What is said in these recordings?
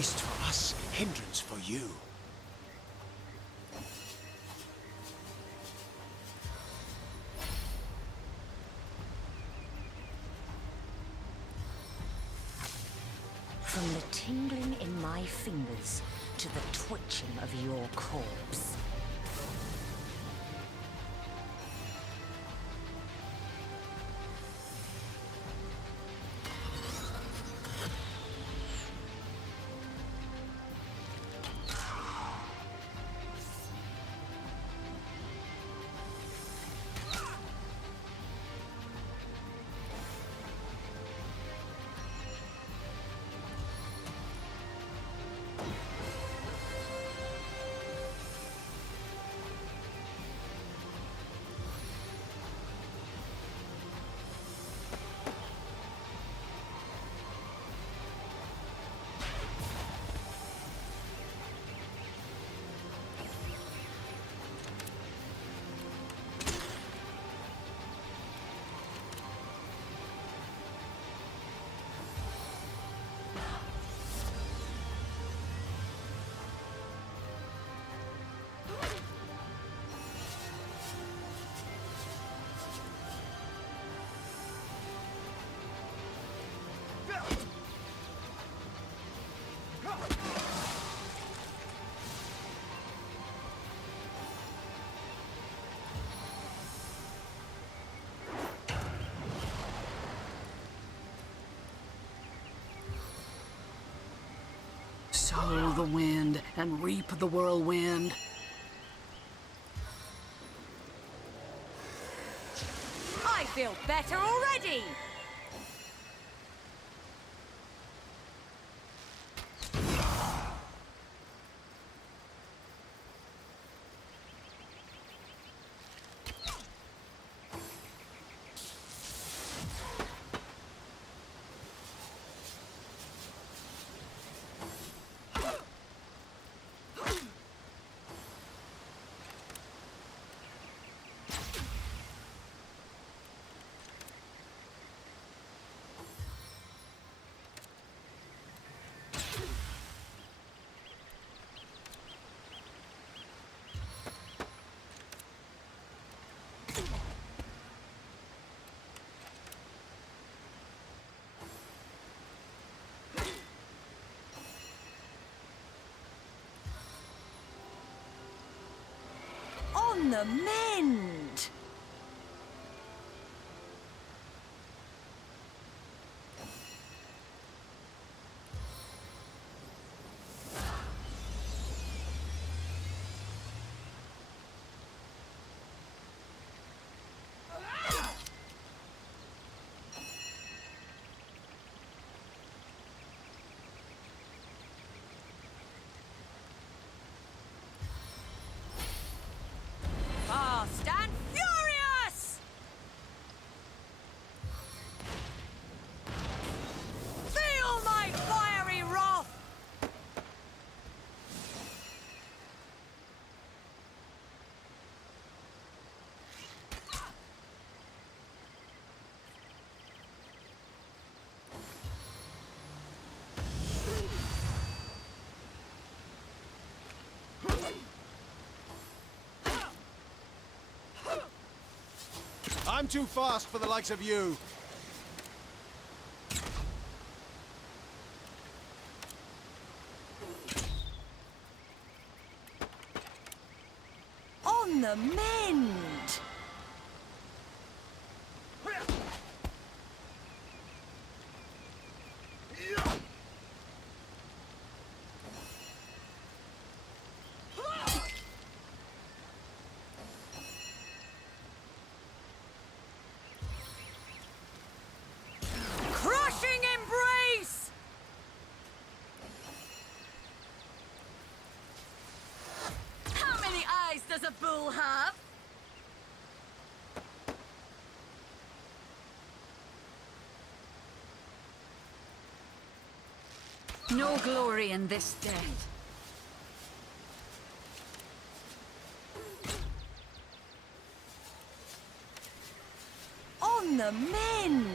Haste for us, hindrance for you. From the tingling in my fingers to the twitching of your corpse. Sow the wind and reap the whirlwind. I feel better already! On the mend! Fast and furious! Feel my fiery wrath! I'm too fast for the likes of you. On the mend! Crushing embrace! How many eyes does a bull have? No glory in this death. On the mend!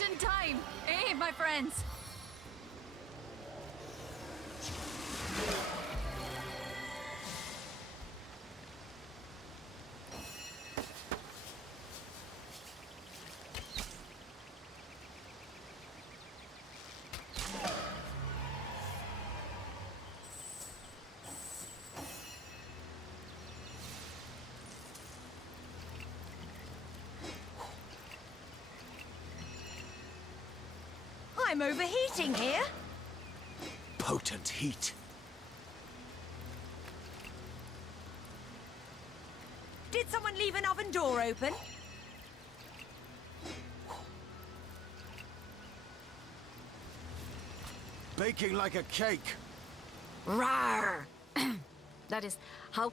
Action time! Hey, my friends! I'm overheating here. Potent heat. Did someone leave an oven door open? Baking like a cake. Rawr! That is how...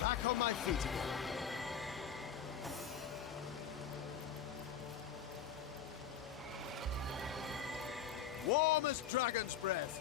Back on my feet again. Warm as dragon's breath.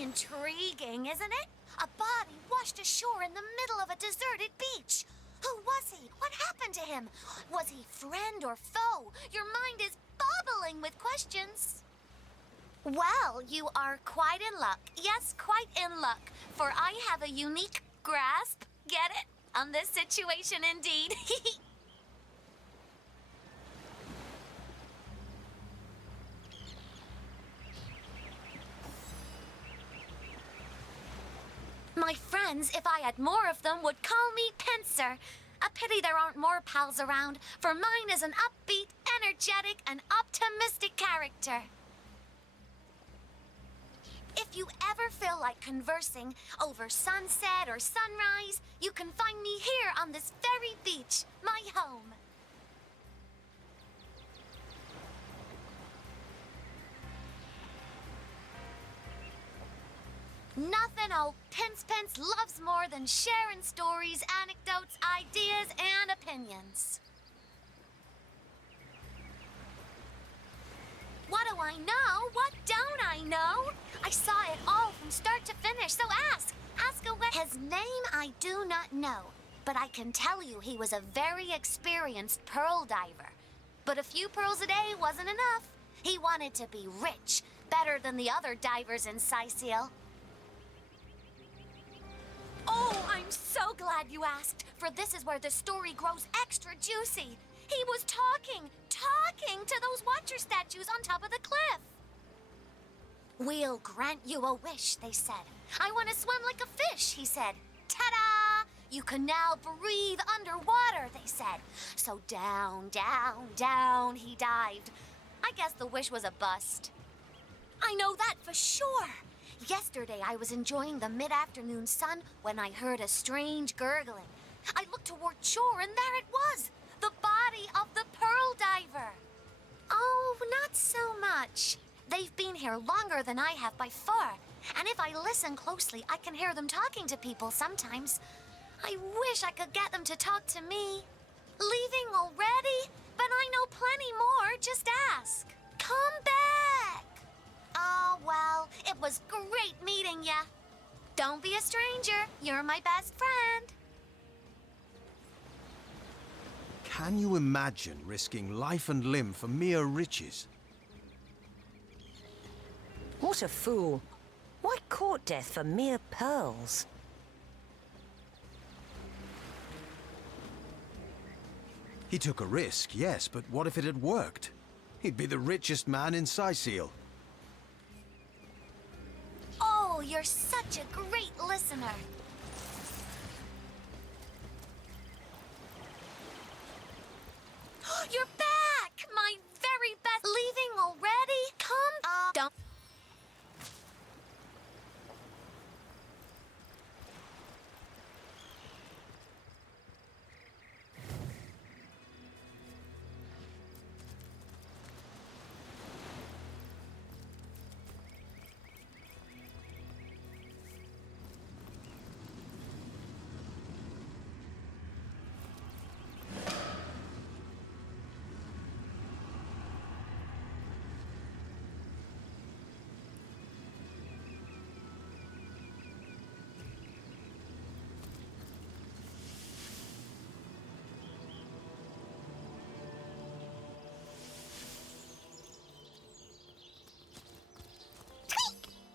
Intriguing, isn't it? A body washed ashore in the middle of a deserted beach. Who was he? What happened to him? Was he friend or foe? Your mind is bubbling with questions. Well, you are quite in luck. Yes, quite in luck. For I have a unique grasp, get it? On this situation indeed. My friends, if I had more of them, would call me Pincer. A pity there aren't more pals around, for mine is an upbeat, energetic and optimistic character. If you ever feel like conversing over sunset or sunrise, you can find me here on this very beach, my home. Nothing old Pince loves more than sharing stories, anecdotes, ideas, and opinions. What do I know? What don't I know? I saw it all from start to finish, so ask away. His name I do not know, but I can tell you he was a very experienced pearl diver. But a few pearls a day wasn't enough. He wanted to be rich, better than the other divers in Cyseal. Oh, I'm so glad you asked, for this is where the story grows extra juicy. He was talking to those watcher statues on top of the cliff. We'll grant you a wish, they said. I want to swim like a fish, he said. Ta-da! You can now breathe underwater, they said. So down, down, down he dived. I guess the wish was a bust. I know that for sure. Yesterday, I was enjoying the mid-afternoon sun when I heard a strange gurgling. I looked toward shore, and there it was, the body of the pearl diver. Oh, not so much. They've been here longer than I have by far, and if I listen closely, I can hear them talking to people sometimes. I wish I could get them to talk to me. Leaving already? But I know plenty more, just ask. Come back! Oh, well, it was great meeting ya. Don't be a stranger. You're my best friend. Can you imagine risking life and limb for mere riches? What a fool. Why court death for mere pearls? He took a risk, yes, but what if it had worked? He'd be the richest man in Cyseal. Oh, you're such a great listener. You're back! My very best. Leaving already? Come. Don't.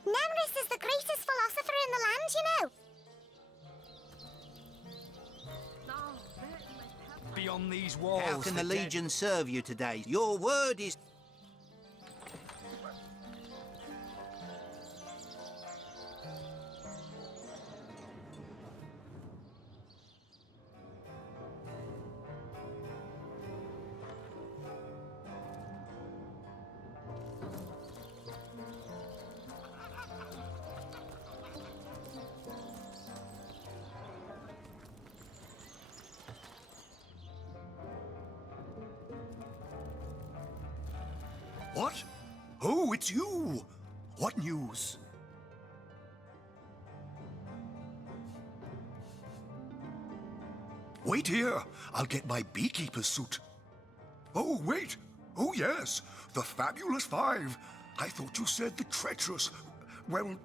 Nemrys is the greatest philosopher in the land, you know. Beyond these walls. How can the Legion serve you today? Your word is... What? Oh, it's you! What news? Wait here. I'll get my beekeeper's suit. Oh, wait. Oh, yes. The Fabulous Five. I thought you said the treacherous. Well,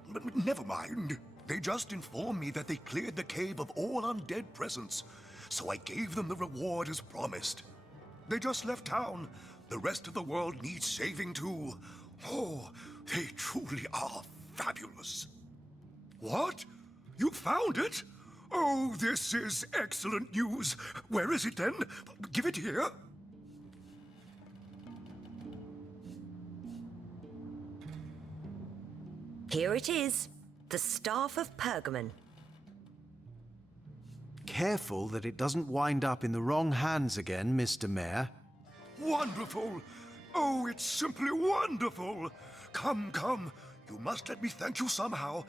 never mind. They just informed me that they cleared the cave of all undead presence, so I gave them the reward as promised. They just left town. The rest of the world needs saving too. Oh, they truly are fabulous. What? You found it? Oh, this is excellent news. Where is it then? Give it here. Here it is. The Staff of Pergamon. Careful that it doesn't wind up in the wrong hands again, Mr. Mayor. Wonderful! Oh, it's simply wonderful! Come, come. You must let me thank you somehow.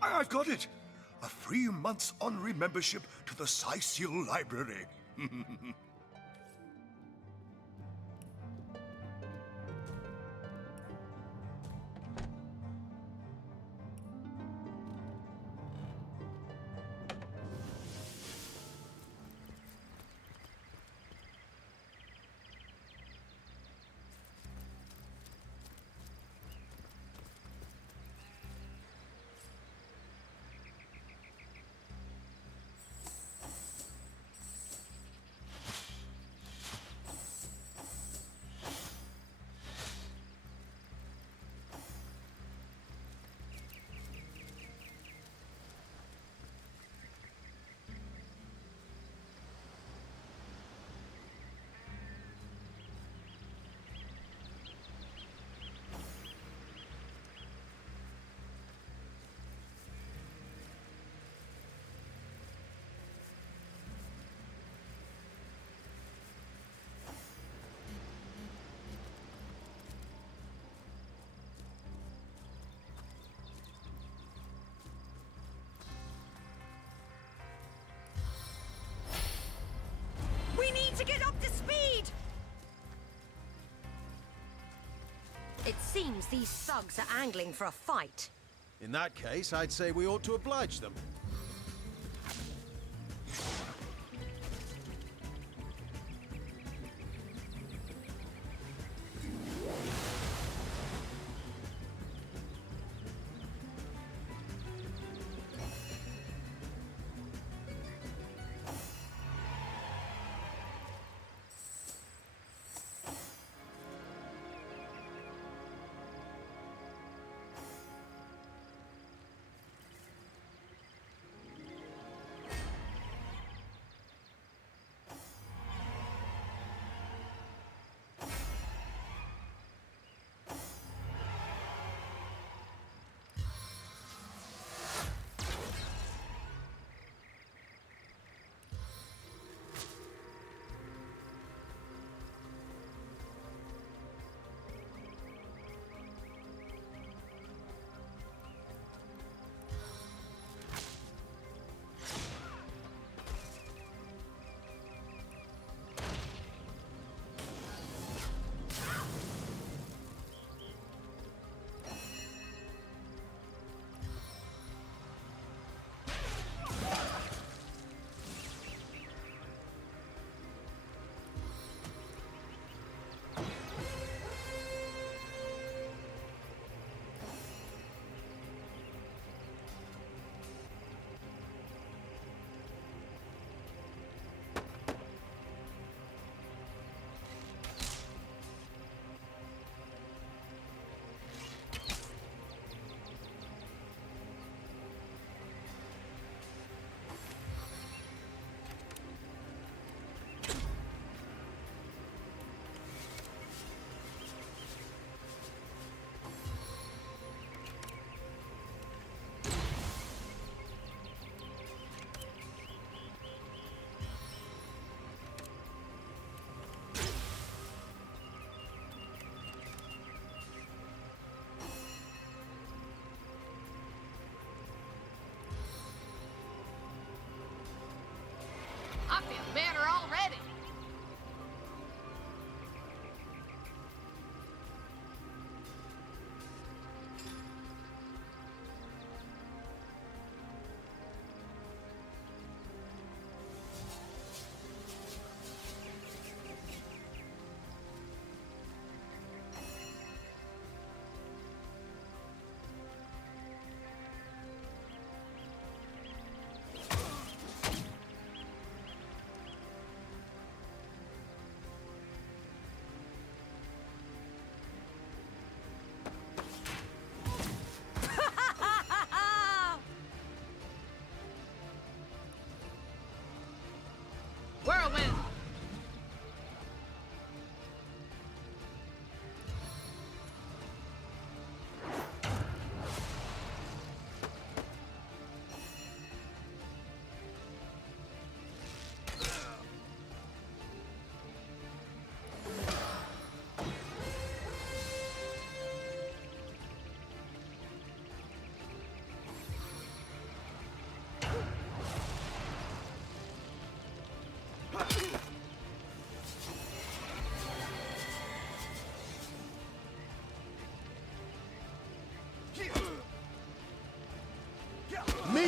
I've got it. A free month's honorary membership to the Cyseal Library. We need to get up to speed! It seems these thugs are angling for a fight. In that case, I'd say we ought to oblige them.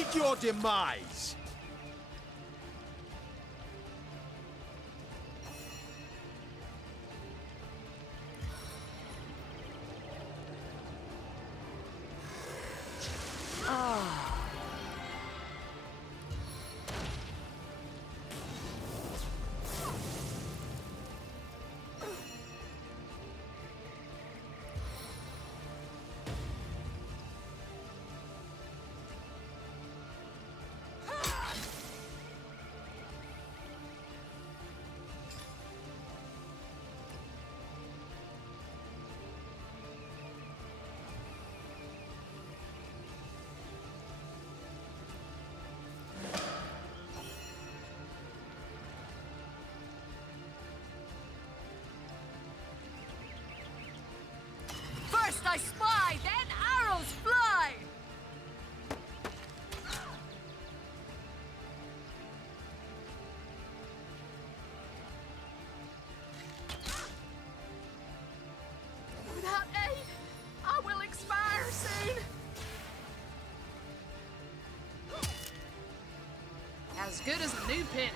Meet your demise! First I spy, then arrows fly! Without aid, I will expire soon! As good as a new penny.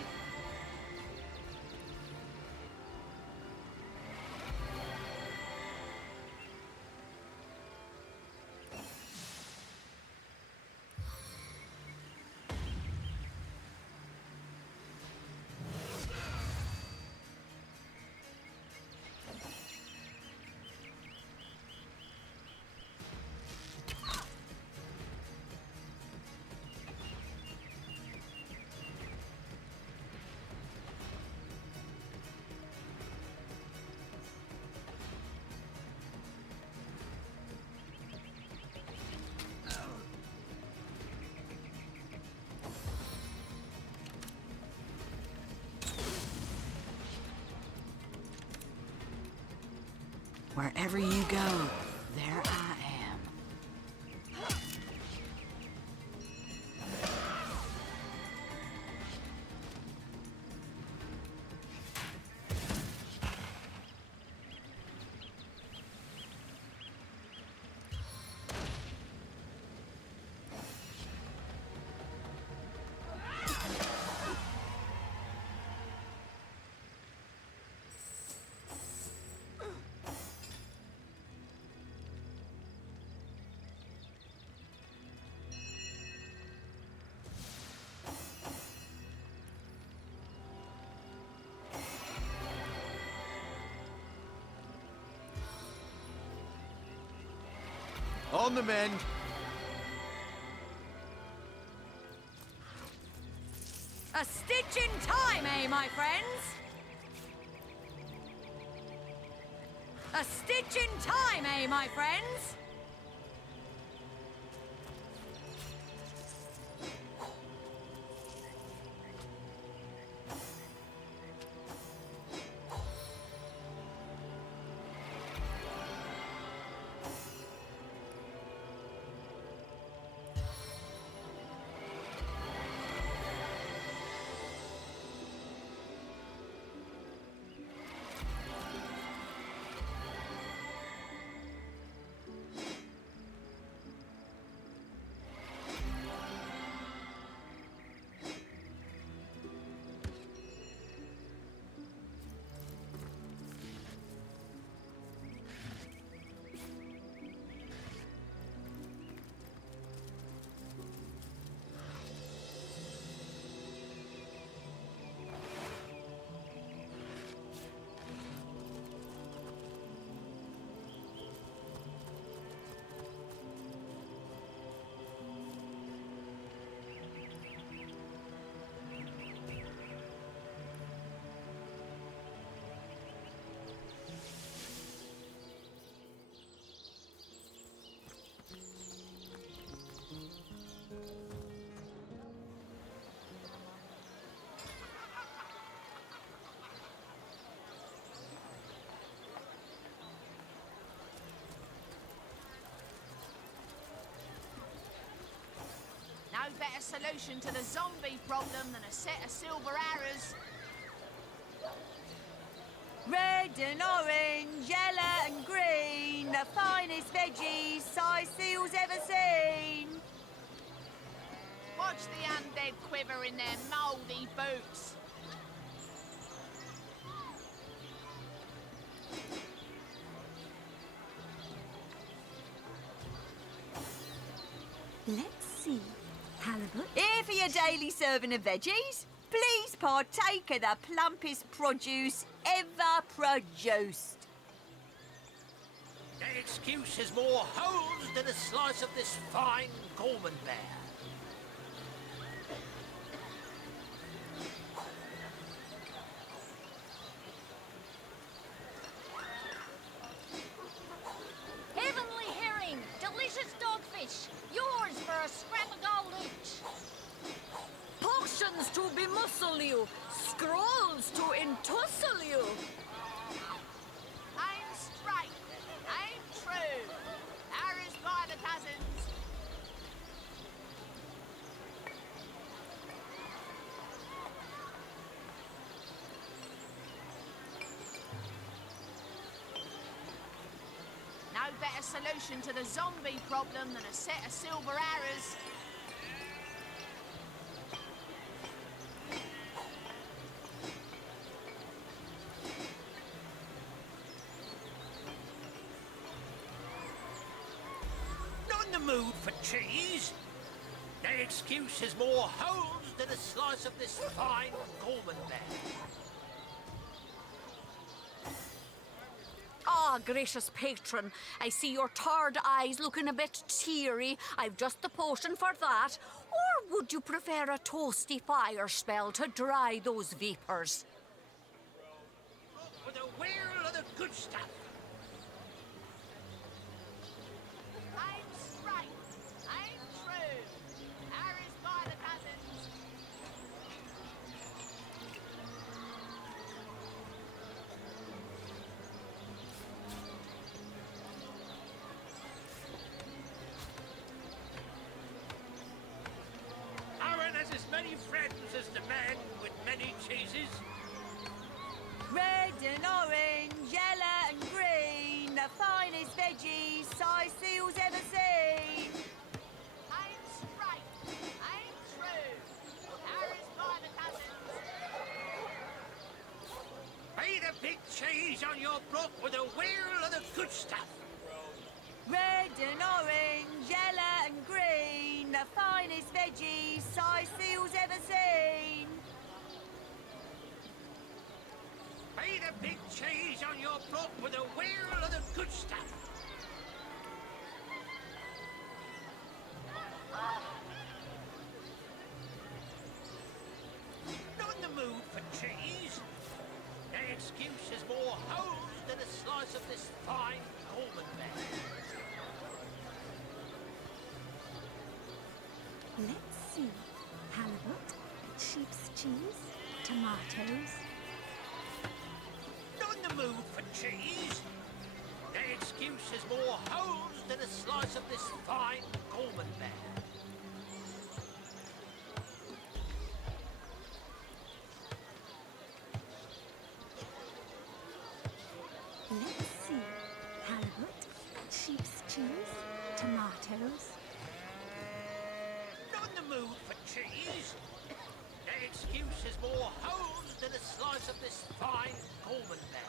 Wherever you go, there I am. On the mend. A stitch in time, eh, my friends? A stitch in time, eh, my friends? No better solution to the zombie problem than a set of silver arrows. Red and orange, yellow and green, the finest veggies Cyseal's ever seen. Why watch the undead quiver in their mouldy boots. Let's see. Halibut? Here for your daily serving of veggies. Please partake of the plumpest produce ever produced. That excuse has more holes than a slice of this fine Gorman bear. Heavenly herring, delicious dogfish, yours for a scrap of gold each. Potions to bemuscle you, scrolls to entussle you. Aim straight, aim true. Arrows by the dozens. No better solution to the zombie problem than a set of silver arrows. Not in the mood for cheese. That excuse has more holes than a slice of this fine Gorman bear. Ah, gracious patron, I see your tired eyes looking a bit teary. I've just the potion for that. Or would you prefer a toasty fire spell to dry those vapours? With a wheel of the good stuff. Aim straight, aim true. Arrows by the dozens. Aaron has as many friends as the man with many cheeses. Red and orange, yellow and green, the finest veggies Cyseal's ever seen. Aim straight, aim true. Arrows by the dozens. Be the big cheese on your block with a wheel of the good stuff. Red and orange, yellow and green, the finest veggies Cyseal's ever seen. Be the big cheese on your block with a wheel of the good stuff. Not in the mood for cheese. That excuse has more holes than a slice of this fine Gorman bear. Let's see. Halibut, sheep's cheese, tomatoes. Not in the mood for cheese. That excuse has more holes than a slice of this fine Gorman bear. Let's see. Halibut, sheep's cheese, tomatoes. Not in the mood for cheese. That excuse has more holes than a slice of this fine Gorman bear.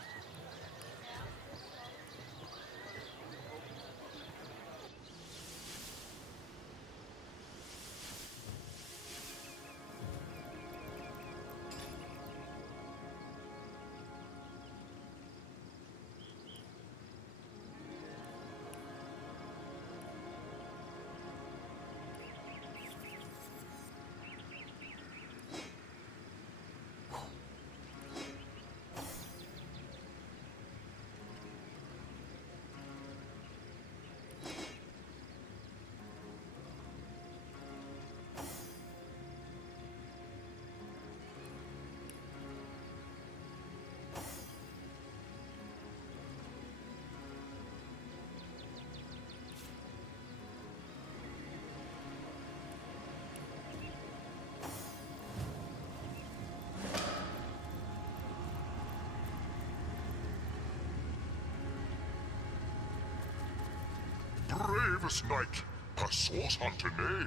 Bravest knight, a source hunter nay.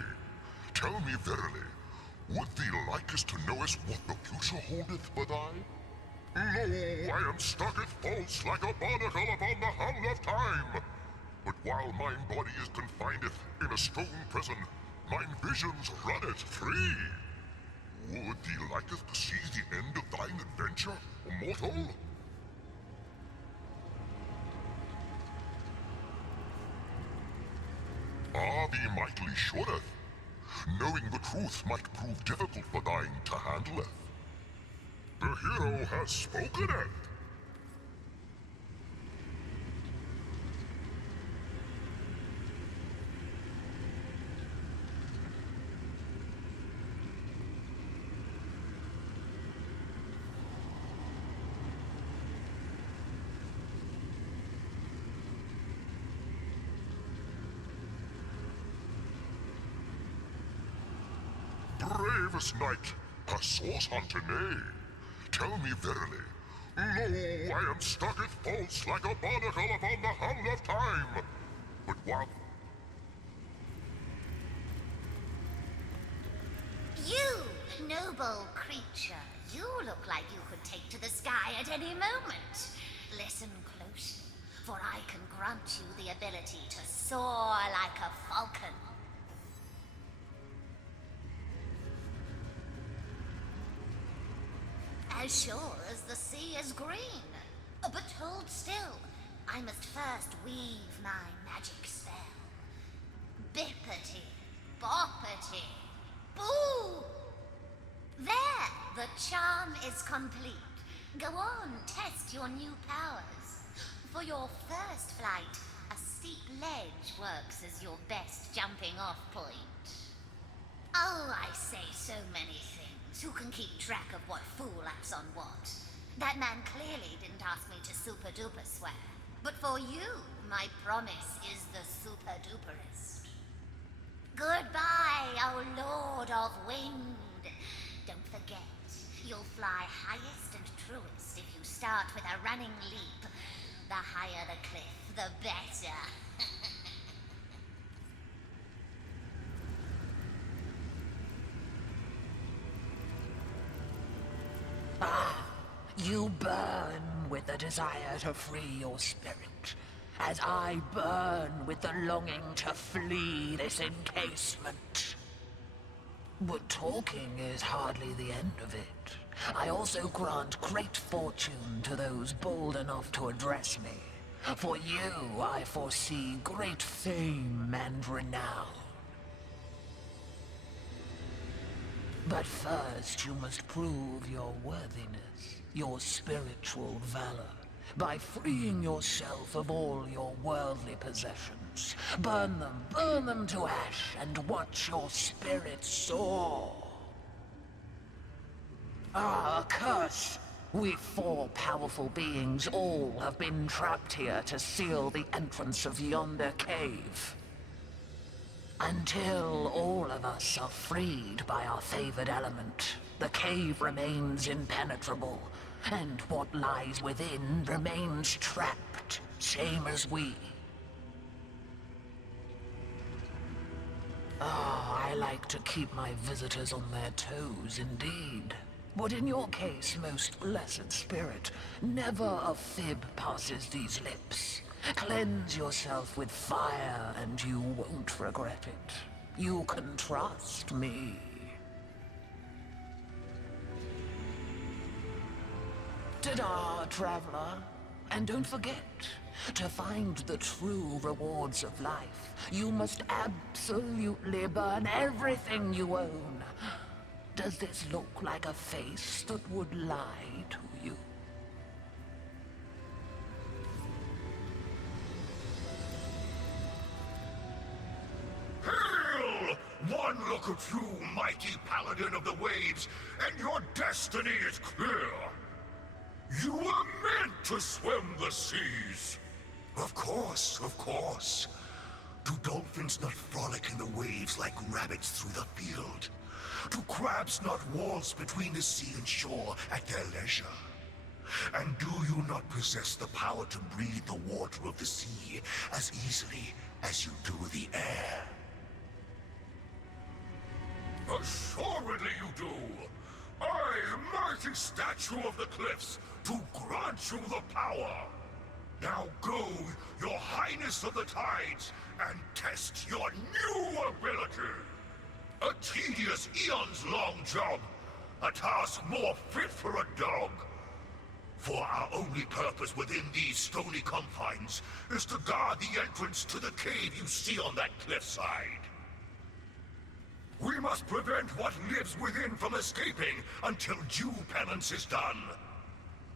Tell me verily, would thee likest to knowest what the future holdeth for thine? Lo, I am stucketh false like a barnacle upon the hull of time. But while mine body is confineth in a stone prison, mine visions runneth free. Would thee liketh to see the end of thine adventure, mortal? Thee mightily shoreth. Knowing the truth might prove difficult for thine to handleth. The hero has spokeneth. Bravest knight, a source hunter nay. Tell me verily, lo, I am stucketh false like a barnacle upon the hull of time. But while You, noble creature, you look like you could take to the sky at any moment. Listen closely, for I can grant you the ability to soar like a falcon. As sure as the sea is green. But hold still. I must first weave my magic spell. Bippity, boppity, boo! There, the charm is complete. Go on, test your new powers. For your first flight, a steep ledge works as your best jumping off point. Oh, I say so many things. Who can keep track of what fool acts on what? That man clearly didn't ask me to super-duper swear. But for you, my promise is the super-duperest. Goodbye, oh Lord of Wind. Don't forget, you'll fly highest and truest if you start with a running leap. The higher the cliff, the better. You burn with the desire to free your spirit, as I burn with the longing to flee this encasement. But talking is hardly the end of it. I also grant great fortune to those bold enough to address me. For you, I foresee great fame and renown. But first, you must prove your worthiness, your spiritual valor, by freeing yourself of all your worldly possessions. Burn them to ash, and watch your spirit soar. Ah, curse! We four powerful beings all have been trapped here to seal the entrance of yonder cave. Until all of us are freed by our favored element, the cave remains impenetrable, and what lies within remains trapped, same as we. Ah, I like to keep my visitors on their toes indeed. But in your case, most blessed spirit, never a fib passes these lips. Cleanse yourself with fire, and you won't regret it. You can trust me. Ta-da, traveler. And don't forget, to find the true rewards of life, you must absolutely burn everything you own. Does this look like a face that would lie to you? Hail! One look at you, mighty paladin of the waves, and your destiny is clear. You were meant to swim the seas. Of course, of course. Do dolphins not frolic in the waves like rabbits through the field? Do crabs not waltz between the sea and shore at their leisure? And do you not possess the power to breathe the water of the sea as easily as you do the air? assuredly you do. I, mighty statue of the cliffs, to grant you the power. Now go, your highness of the tides, and test your new ability. A tedious, eons-long job. A task more fit for a dog. For our only purpose within these stony confines is to guard the entrance to the cave you see on that cliffside. We must prevent what lives within from escaping until due penance is done.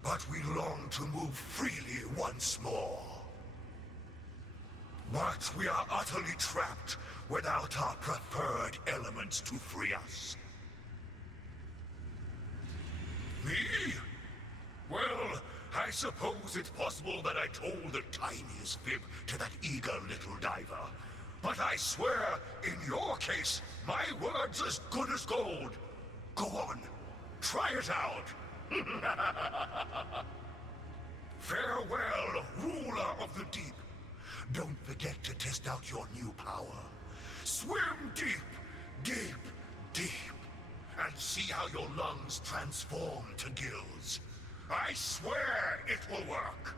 But we long to move freely once more. But we are utterly trapped without our preferred elements to free us. Me? Well, I suppose it's possible that I told the tiniest fib to that eager little diver. But I swear, in your case, my word's as good as gold. Go on, try it out. Farewell, ruler of the deep. Don't forget to test out your new power. Swim deep, deep, deep, and see how your lungs transform to gills. I swear it will work.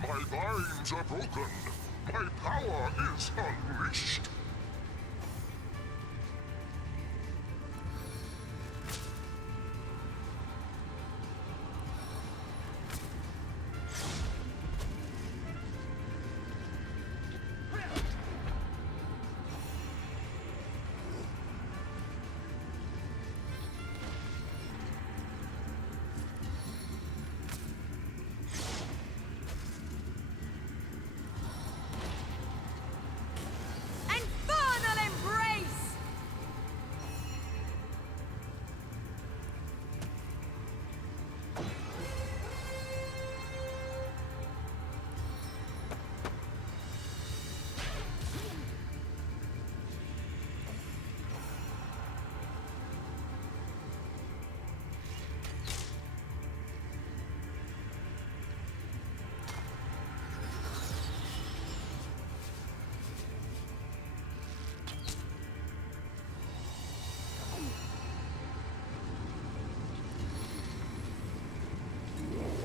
My binds are broken. My power is unleashed.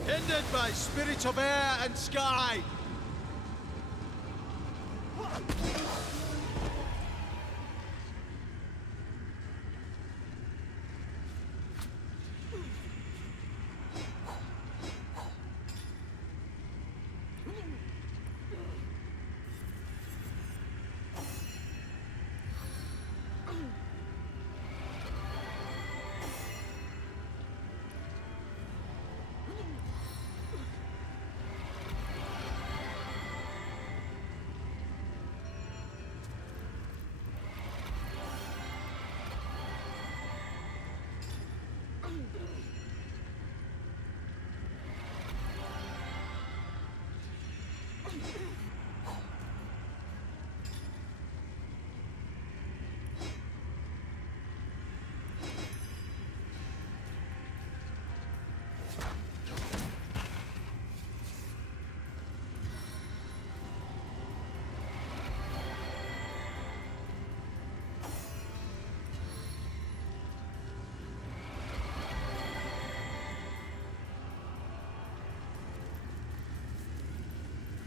Hindered by spirits of air and sky!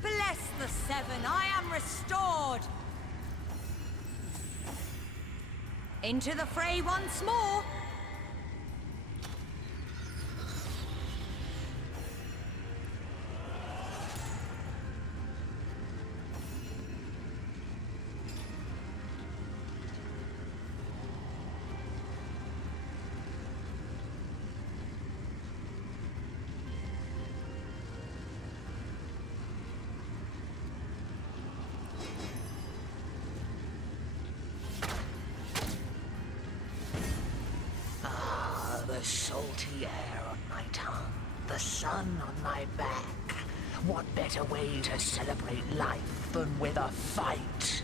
Bless the seven, I am restored! Into the fray once more! The salty air on my tongue, the sun on my back. What better way to celebrate life than with a fight?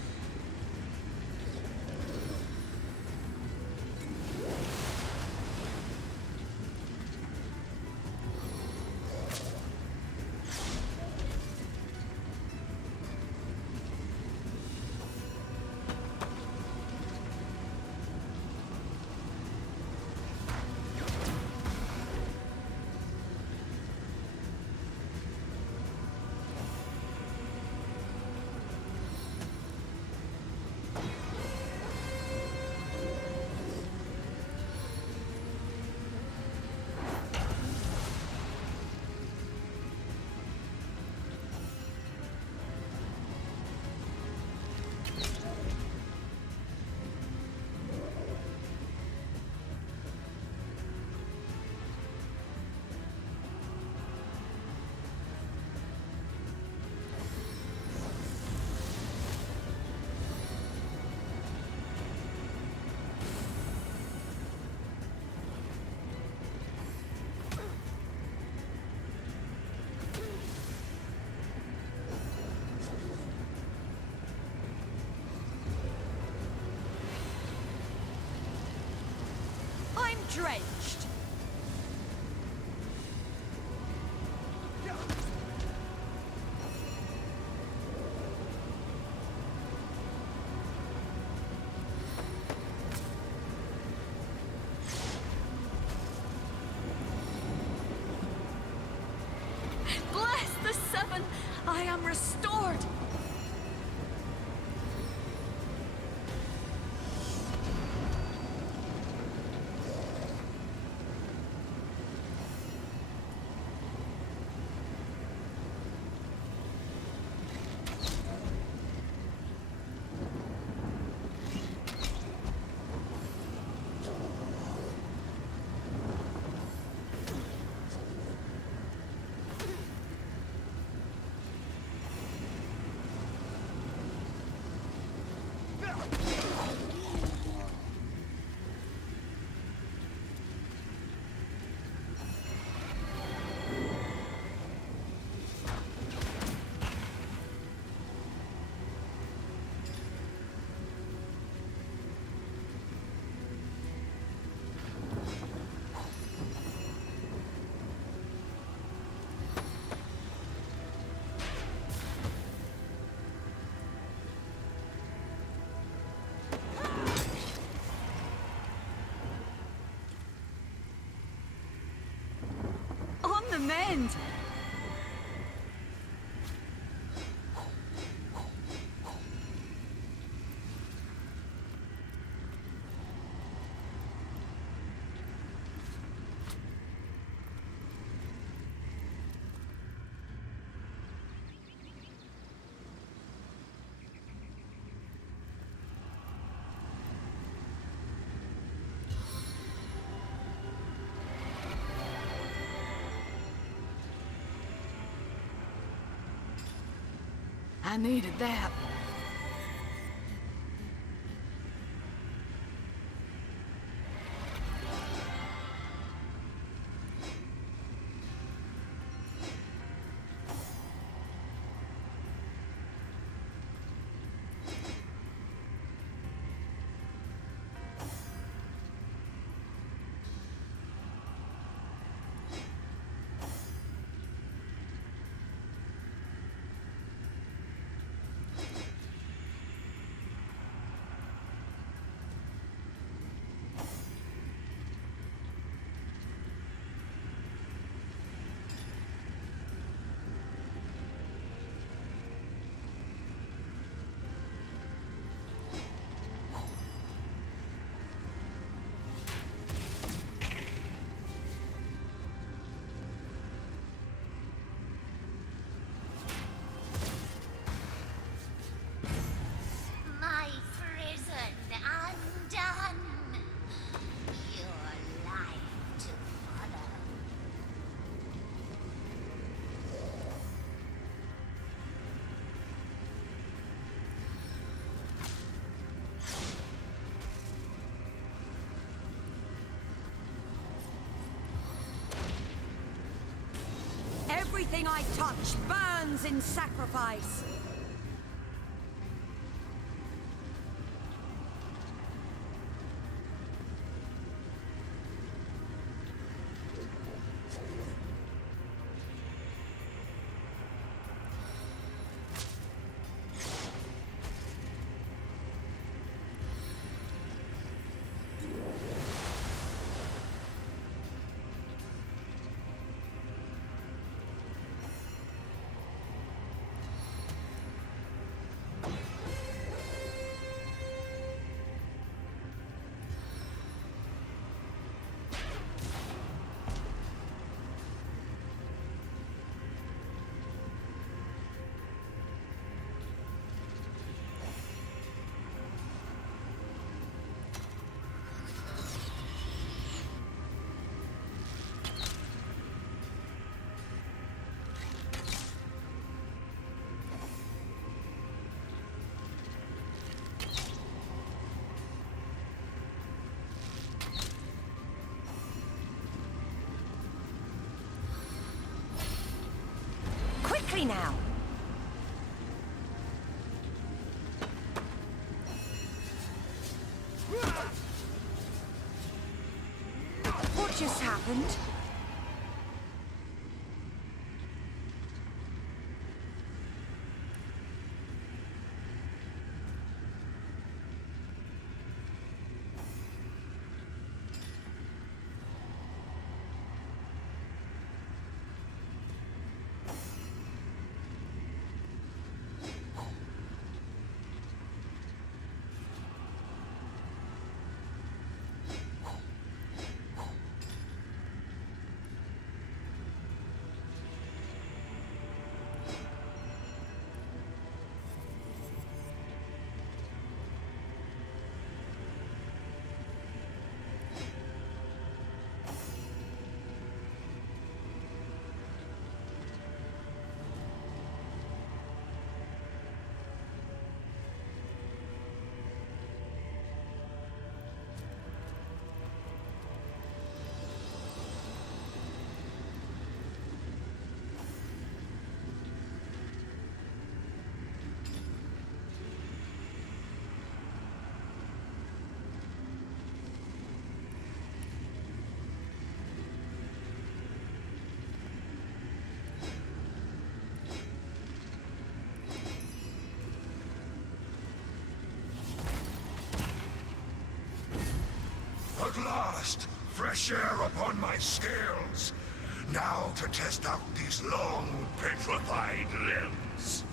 drenched. Bless the seven! I am restored! On the mend! I needed that. My prison undone. Your life to follow. Everything I touch burns in sacrifice. Quickly now! just happened? At last, fresh air upon my scales. Now to test out these long, petrified limbs.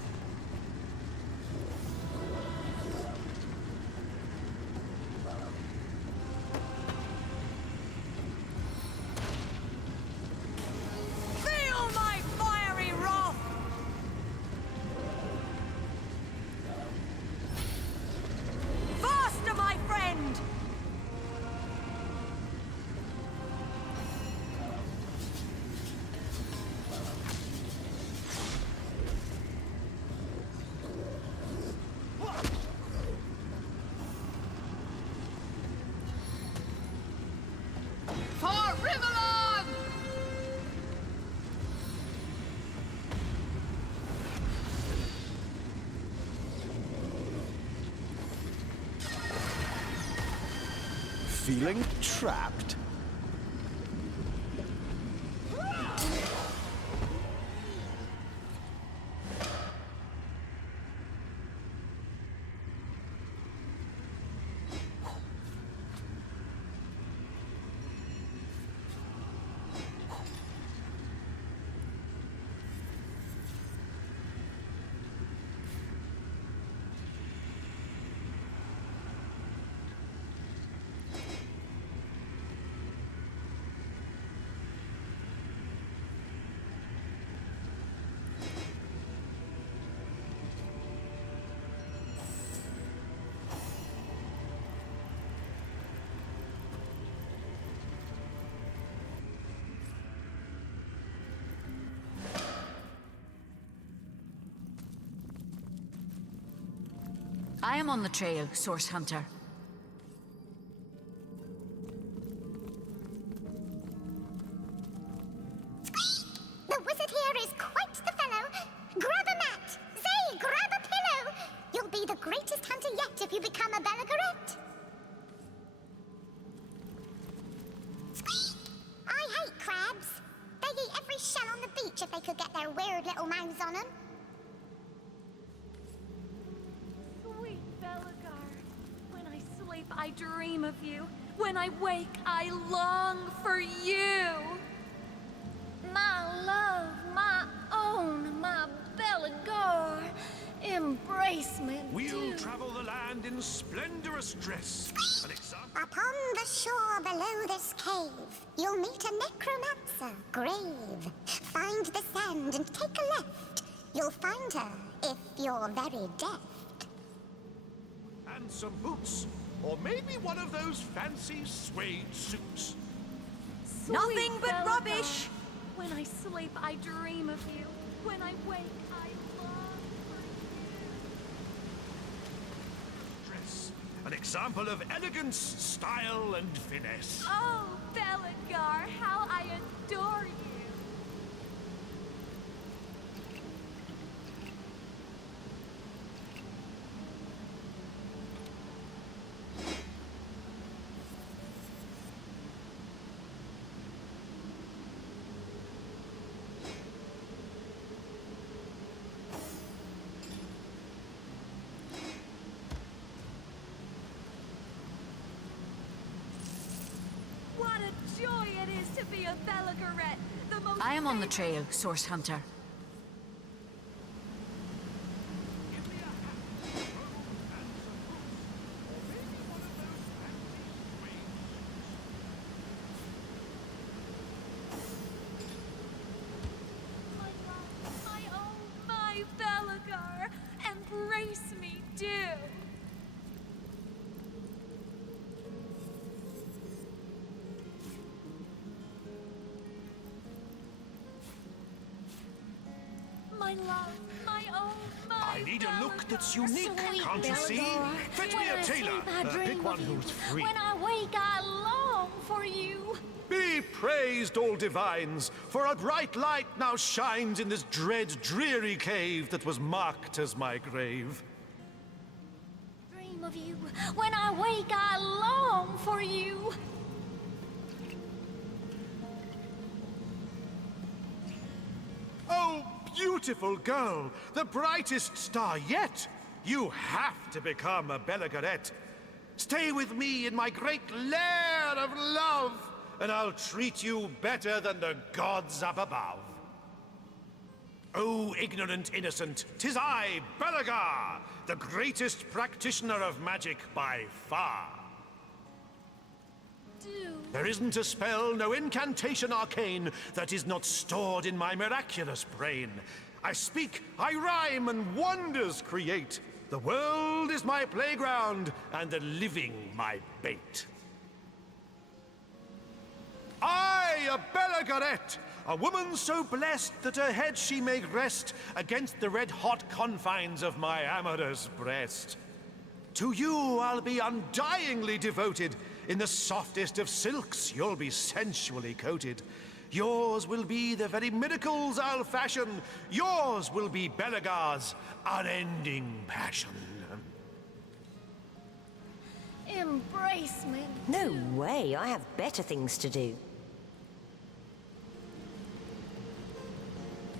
Feel my fiery wrath! Faster, my friend! For Rivalon! Feeling trapped? I am on the trail, Source Hunter. The wizard here is quite the fellow. Grab a mat. Say, grab a pillow. You'll be the greatest hunter yet if you become a Bellegarette. I hate crabs. They eat every shell on the beach if they could get their weird little mouths on them. Sweet Bellegar, when I sleep, I dream of you. When I wake, I long for you. My love, my own, my Bellegar, embrace me, We'll travel the land in splendorous dress. An example. Upon the shore below this cave, you'll meet a necromancer grave. Find the sand and take a left. You'll find her if you're very deft. And some boots. Or maybe one of those fancy suede suits. Nothing but Bellegar, rubbish! When I sleep, I dream of you. When I wake, I long for you. Dress. An example of elegance, style, and finesse. Oh, Bellegar, how I adore you. joy it is to be a Bellegaret, the most... I am on the trail, Source Hunter. My Bellegar, embrace me, do. My love, my own, my I need a look that's unique, can't you see? Fetch me a tailor. Pick one who's free. When I wake, I long for you. Be praised, all divines, for a bright light now shines in this dread, dreary cave that was marked as my grave. Dream of you. When I wake, I long for you. Oh, beautiful girl, the brightest star yet. You have to become a Bellegaret. Stay with me in my great lair of love, and I'll treat you better than the gods up above. Oh, ignorant innocent, 'tis I, Bellegar, the greatest practitioner of magic by far. There isn't a spell, no incantation arcane, that is not stored in my miraculous brain. I speak, I rhyme, and wonders create. The world is my playground, and the living my bait. I, a Bellegaret, a woman so blessed that her head she may rest against the red-hot confines of my amorous breast. To you I'll be undyingly devoted. In the softest of silks you'll be sensually coated. Yours will be the very miracles I'll fashion. Yours will be Bellegar's unending passion. Embrace me. No way, I have better things to do.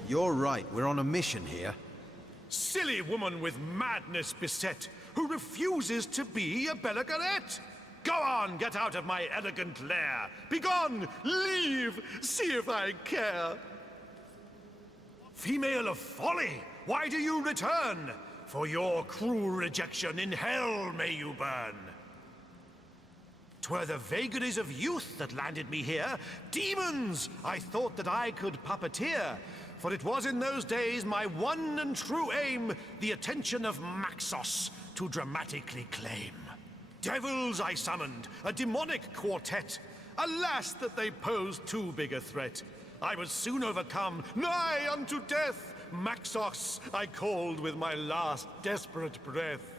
You're right, we're on a mission here. Silly woman with madness beset, who refuses to be a Bellegaret. Go on, get out of my elegant lair. Begone, leave, see if I care. Female of folly, why do you return? For your cruel rejection in hell may you burn. 'Twere the vagaries of youth that landed me here. Demons I thought that I could puppeteer. For it was in those days my one and true aim, the attention of Maxos to dramatically claim. Devils I summoned, a demonic quartet. Alas, that they posed too big a threat. I was soon overcome, nigh unto death. Maxos I called with my last desperate breath.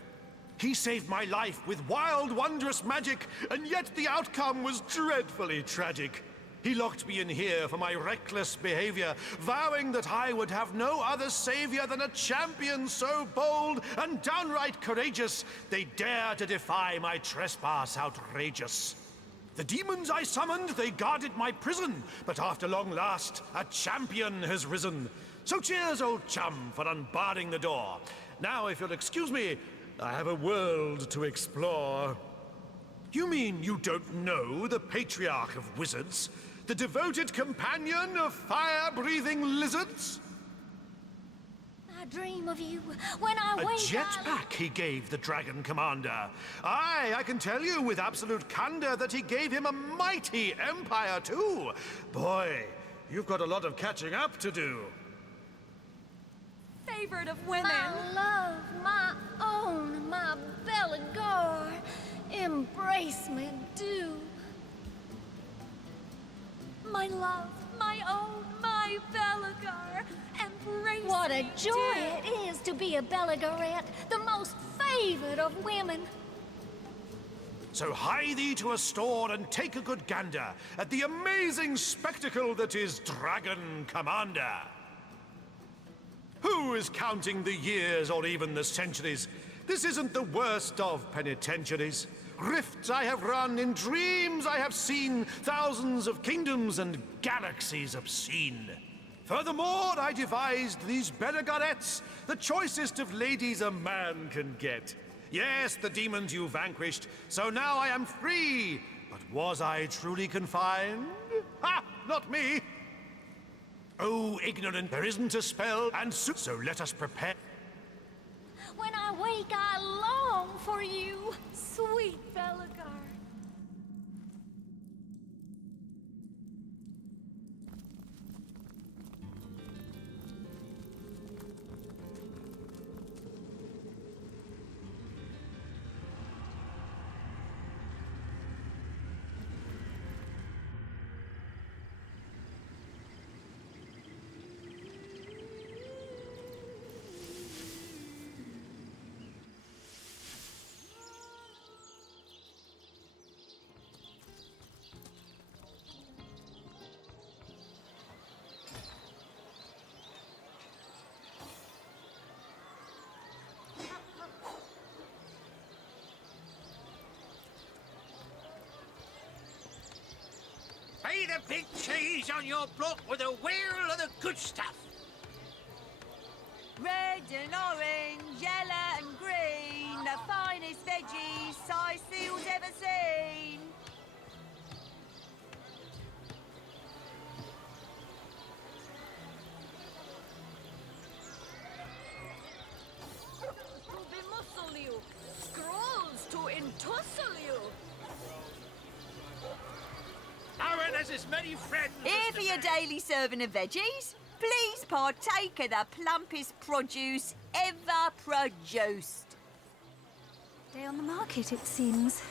He saved my life with wild, wondrous magic, and yet the outcome was dreadfully tragic. He locked me in here for my reckless behavior, vowing that I would have no other savior than a champion so bold and downright courageous, they dare to defy my trespass outrageous. The demons I summoned, they guarded my prison, but after long last, a champion has risen. So cheers, old chum, for unbarring the door. Now, if you'll excuse me, I have a world to explore. You mean you don't know the patriarch of wizards? The devoted companion of fire-breathing lizards? I dream of you when I wake. A jetpack he gave the Dragon Commander. Aye, I can tell you with absolute candor that he gave him a mighty empire too. Boy, you've got a lot of catching up to do. Favored of women. My love, my own, my Bellegar. Embrace me, do. My love, my own, my Bellegar. Embrace me, What a joy do. it is to be a Bellegaret, the most favored of women. So hie thee to a store and take a good gander at the amazing spectacle that is Dragon Commander. Who is counting the years or even the centuries? This isn't the worst of penitentiaries. Rifts I have run, in dreams I have seen, thousands of kingdoms and galaxies obscene. Furthermore, I devised these Bellegarets, the choicest of ladies a man can get. Yes, the demons you vanquished, so now I am free. But was I truly confined? Ha! Not me! Oh, ignorant, there isn't a spell, and so let us prepare. When I wake, I long for you, sweet Bellegar. Pay the big cheese on your block with a wheel of the good stuff. Red and orange, yellow and green, the finest veggies Cyseal's ever seen. To bemuscle you, scrolls to entussle you. No one has as many friends. Here for your daily serving of veggies. Please partake of the plumpest produce ever produced. Day on the market, it seems.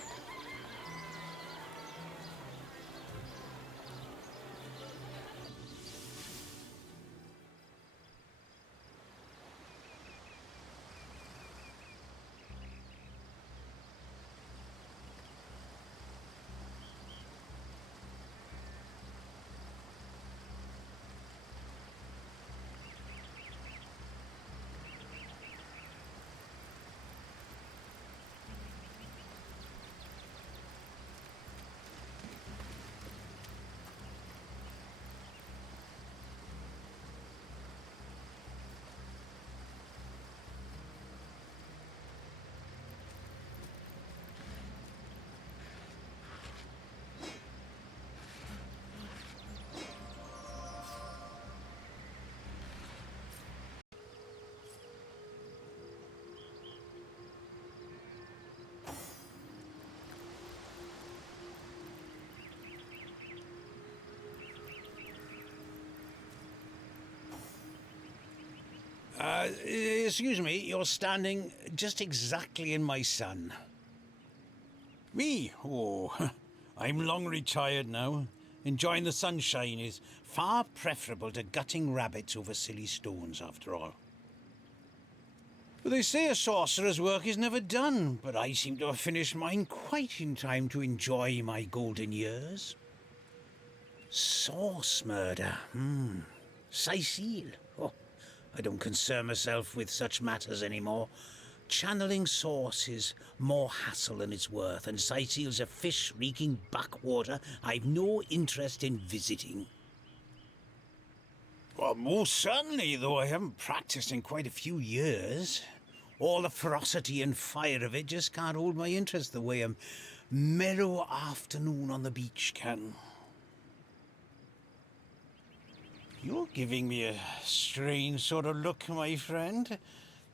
Excuse me, you're standing just exactly in my sun. Me? Oh, I'm long retired now. Enjoying the sunshine is far preferable to gutting rabbits over silly stones, after all. But they say a sorcerer's work is never done, but I seem to have finished mine quite in time to enjoy my golden years. Source murder, Cyseal. Oh, I don't concern myself with such matters anymore. Channeling source is more hassle than it's worth, and Cyseal's a fish-reeking backwater I've no interest in visiting. Well, most certainly, though I haven't practiced in quite a few years. All the ferocity and fire of it just can't hold my interest the way a mellow afternoon on the beach can. You're giving me a strange sort of look, my friend.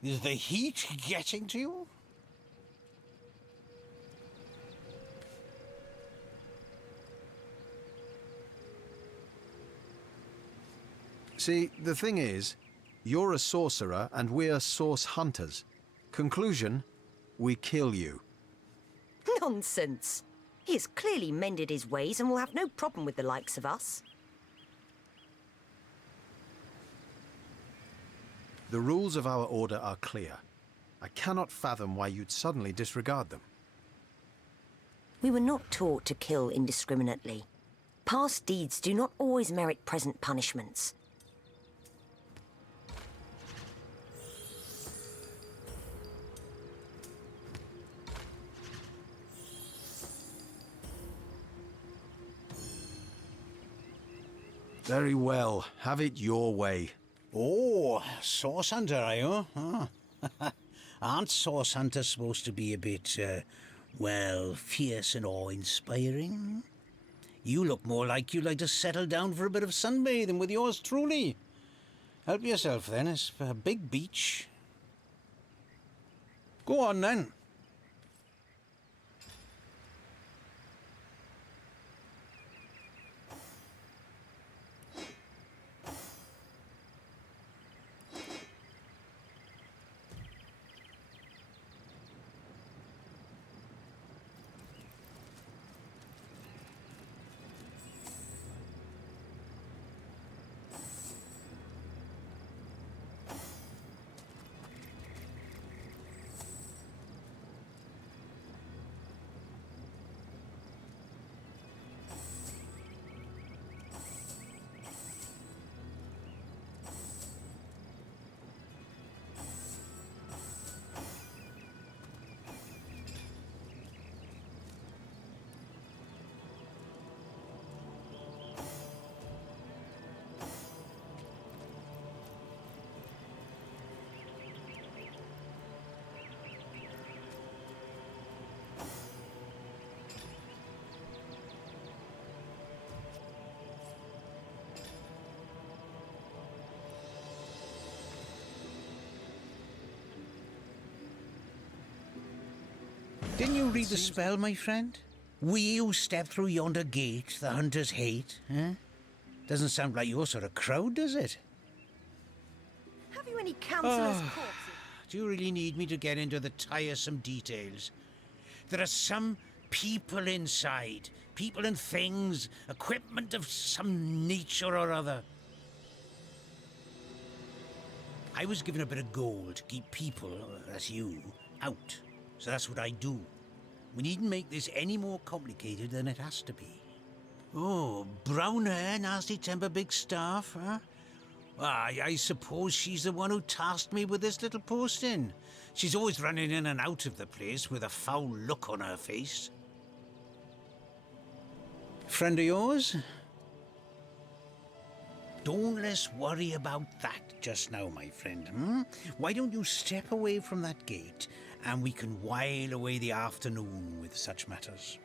Is the heat getting to you? See, the thing is, you're a sorcerer and we're source hunters. Conclusion, we kill you. Nonsense. He has clearly mended his ways and will have no problem with the likes of us. The rules of our order are clear. I cannot fathom why you'd suddenly disregard them. We were not taught to kill indiscriminately. Past deeds do not always merit present punishments. Very well. Have it your way. Oh, source hunter, are you? Huh? Aren't source hunters supposed to be a bit, Well, fierce and awe-inspiring. You look more like you'd like to settle down for a bit of sunbathing with yours truly. Help yourself then, it's a big beach. Go on then. Didn't you read the spell, my friend? We who step through yonder gate the hunters hate, eh? Doesn't sound like your sort of crowd, does it? Have you any counsellor's corpses? Do you really need me to get into the tiresome details? There are some people inside. People and things. Equipment of some nature or other. I was given a bit of gold to keep people, that's you, out. So that's what I do. We needn't make this any more complicated than it has to be. Oh, brown hair, nasty temper, big staff, huh? I suppose she's the one who tasked me with this little posting. She's always running in and out of the place with a foul look on her face. Friend of yours? Don't let's worry about that just now, my friend. Why don't you step away from that gate and we can while away the afternoon with such matters?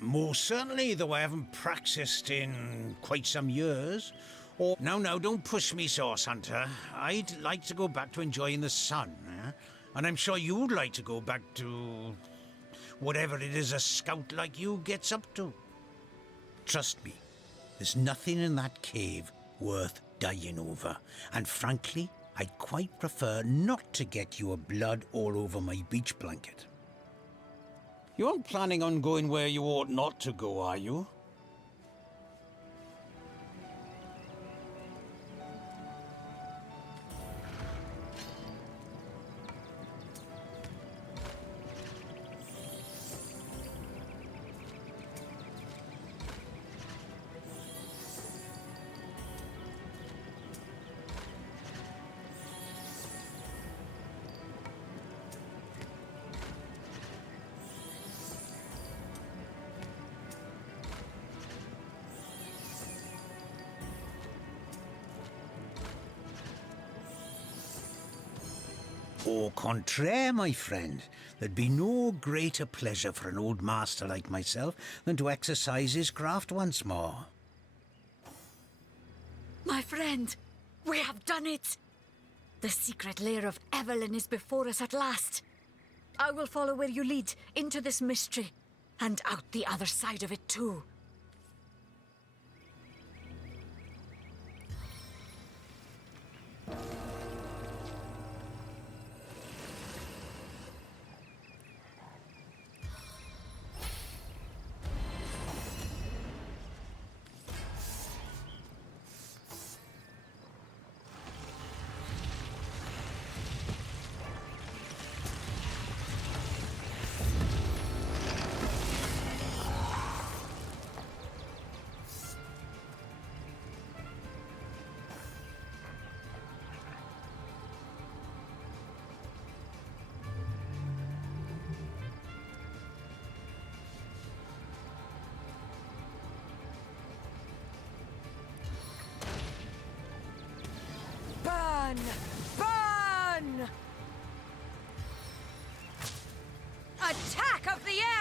Most certainly, though I haven't practiced in quite some years. Or, now, don't push me, Sauce Hunter. I'd like to go back to enjoying the sun, and I'm sure you'd like to go back to whatever it is a scout like you gets up to. Trust me, there's nothing in that cave worth dying over, and frankly, I'd quite prefer not to get your blood all over my beach blanket. You aren't planning on going where you ought not to go, are you? Au contraire, my friend. There'd be no greater pleasure for an old master like myself than to exercise his craft once more. My friend, we have done it! The secret lair of Evelyn is before us at last. I will follow where you lead, into this mystery, and out the other side of it too. Burn! Burn! Attack of the air!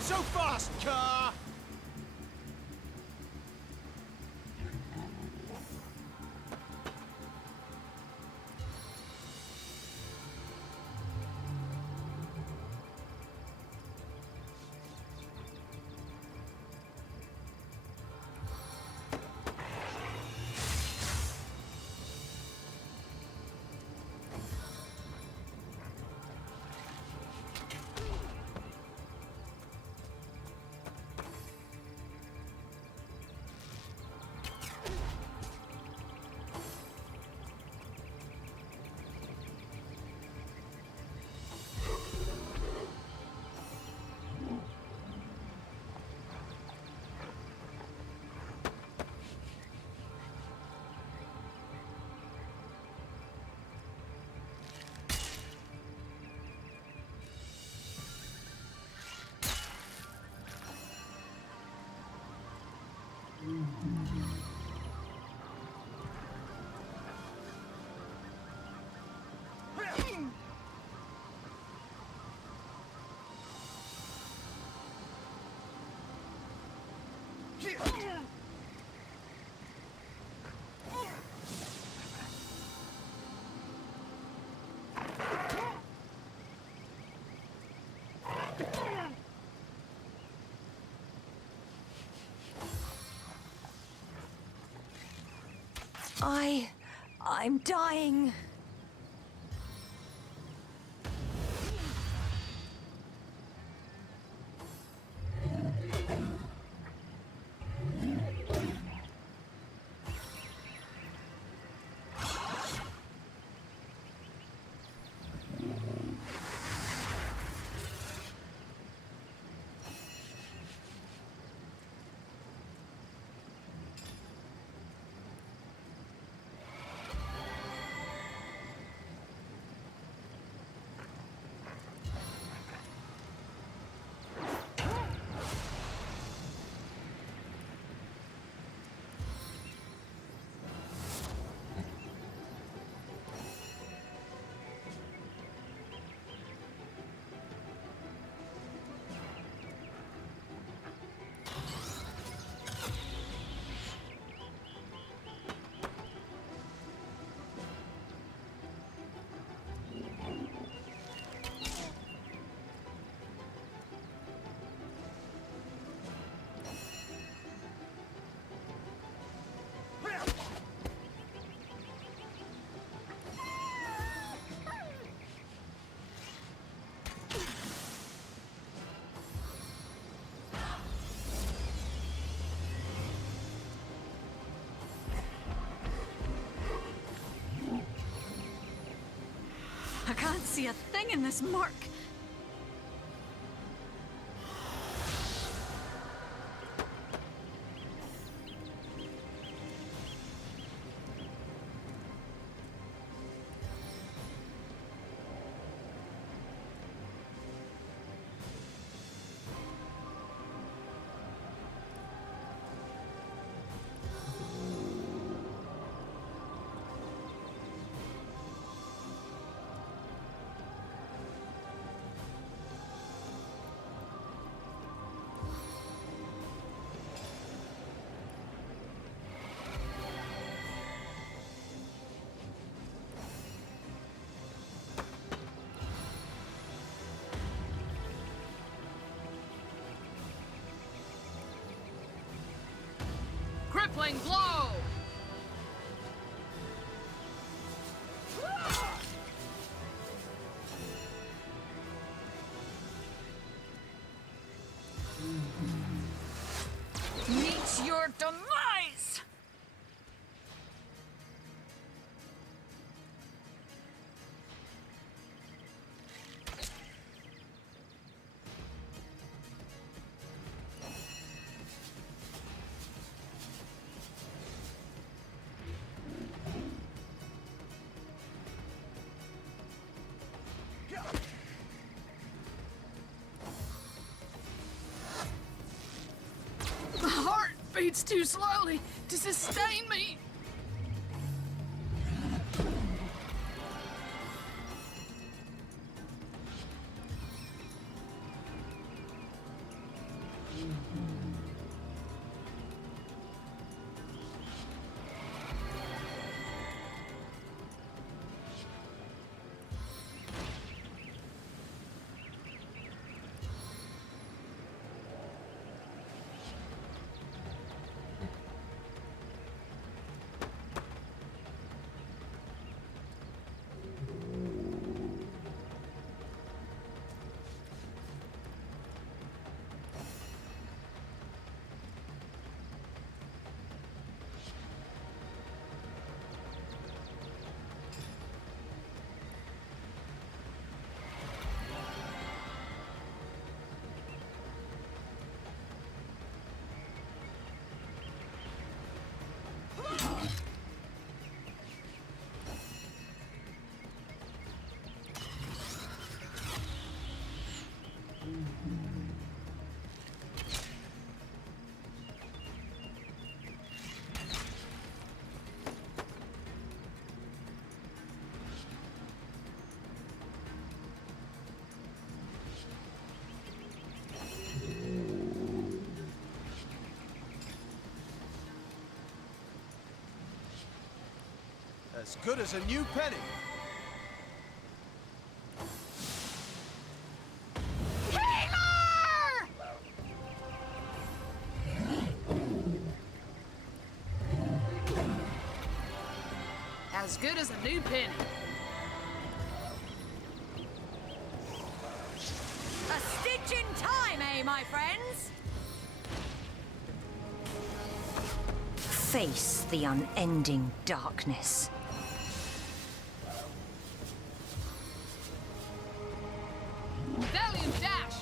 Not so fast, car! I'm dying. I can't see a thing in this murk. Crippling blow! Meet your demise! My heart beats too slowly to sustain me. As good as a new penny. As good as a new penny. A stitch in time, eh, my friends? Face the unending darkness. Valiant dash!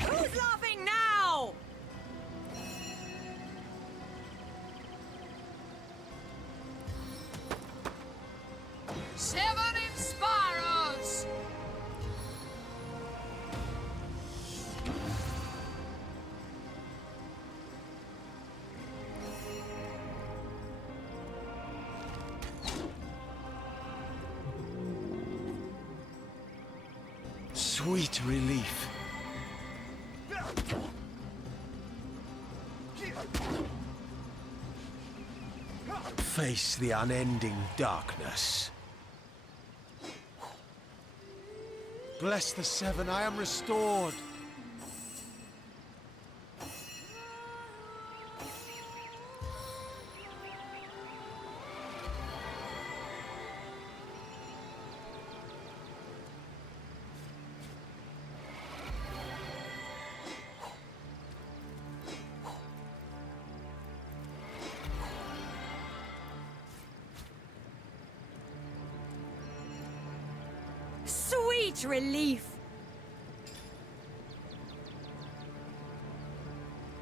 Who's laughing now? Seven Inspiros! Sweet relief. Face the unending darkness. Bless the seven, I am restored. Sweet relief.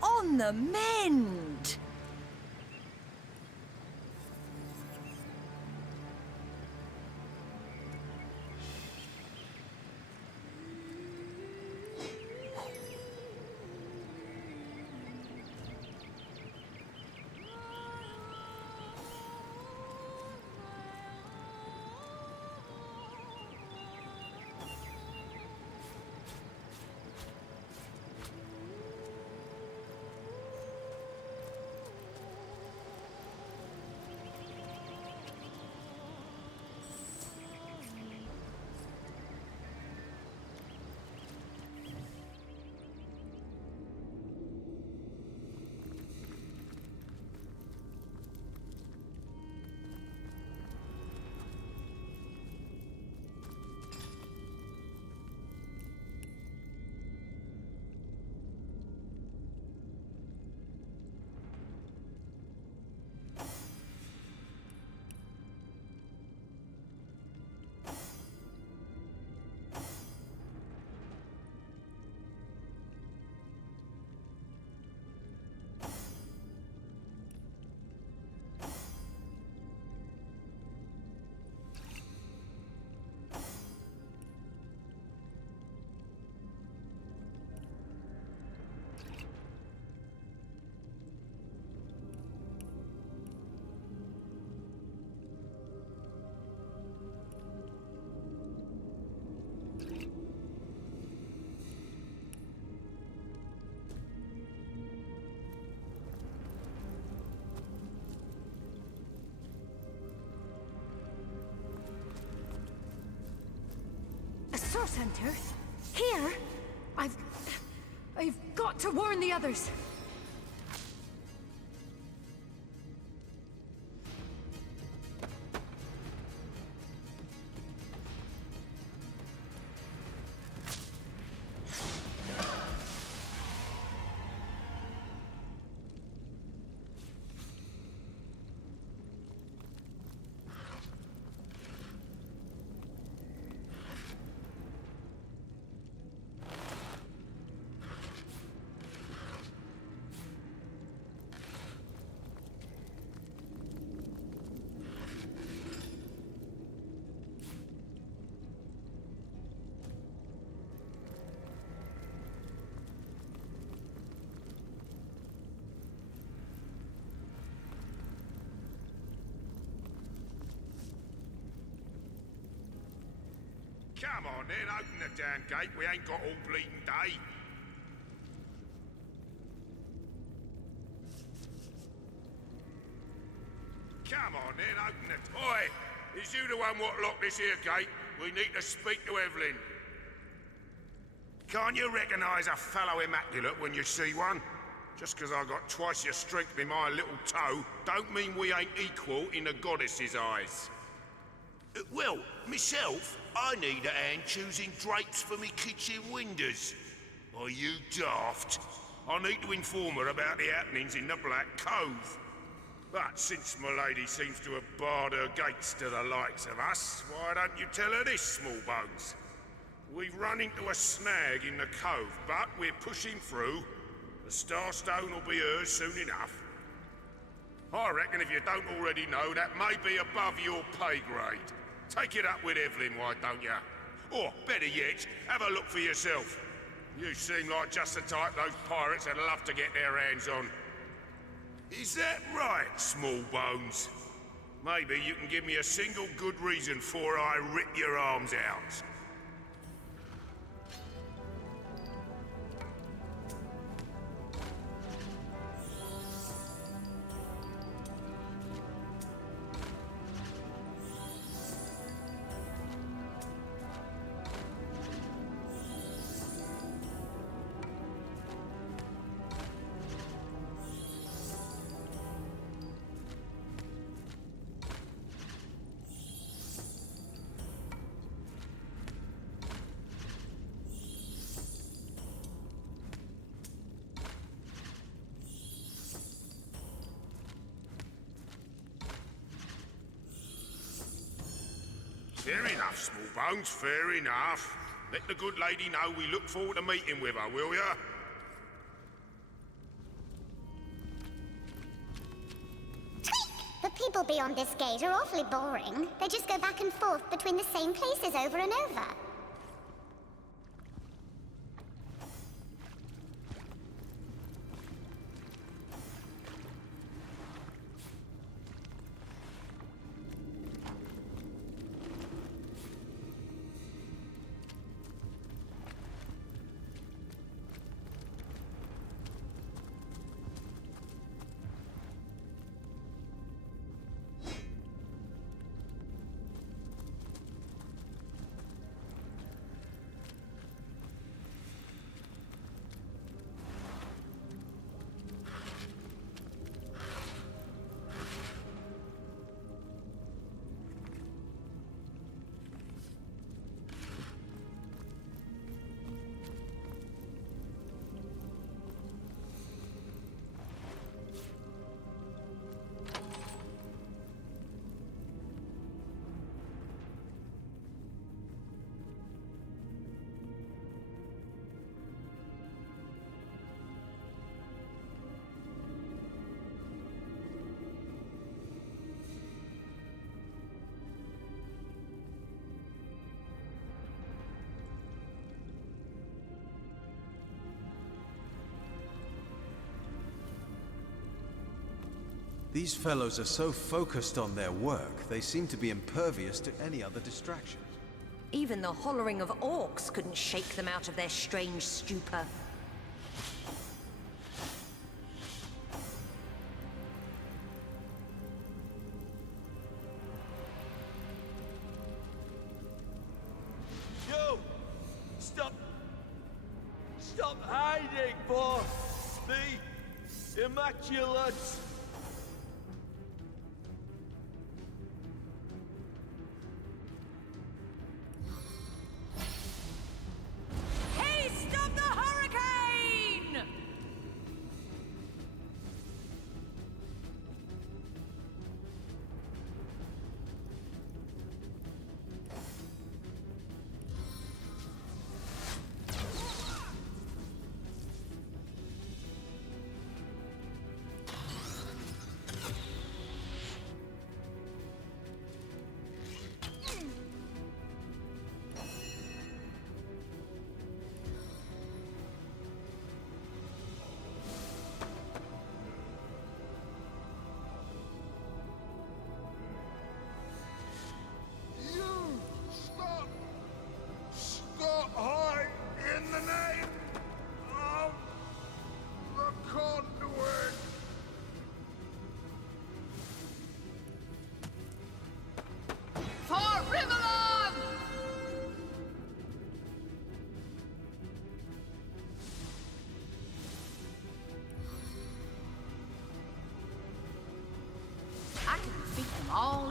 On the mend. Source Hunter? Here? I've got to warn the others. Come on then, open the damn gate. We ain't got all bleeding day. Come on then, open it. Oi! Is you the one what locked this here gate? We need to speak to Evelyn. Can't you recognise a fellow immaculate when you see one? Just 'cause I got twice your strength in my little toe, don't mean we ain't equal in the goddess's eyes. Well, myself, I need a hand choosing drapes for me kitchen windows. Are you daft? I need to inform her about the happenings in the Black Cove. But since my lady seems to have barred her gates to the likes of us, why don't you tell her this, small bones? We've run into a snag in the cove, but we're pushing through. The Starstone will be hers soon enough. I reckon if you don't already know, that may be above your pay grade. Take it up with Evelyn, why don't you? Or, better yet, have a look for yourself. You seem like just the type those pirates would love to get their hands on. Is that right, small bones? Maybe you can give me a single good reason for I rip your arms out. Fair enough, small bones, fair enough. Let the good lady know we look forward to meeting with her, will ya? The people beyond this gate are awfully boring. They just go back and forth between the same places over and over. These fellows are so focused on their work, they seem to be impervious to any other distraction. Even the hollering of orcs couldn't shake them out of their strange stupor. You! Stop! Stop hiding for the Immaculates!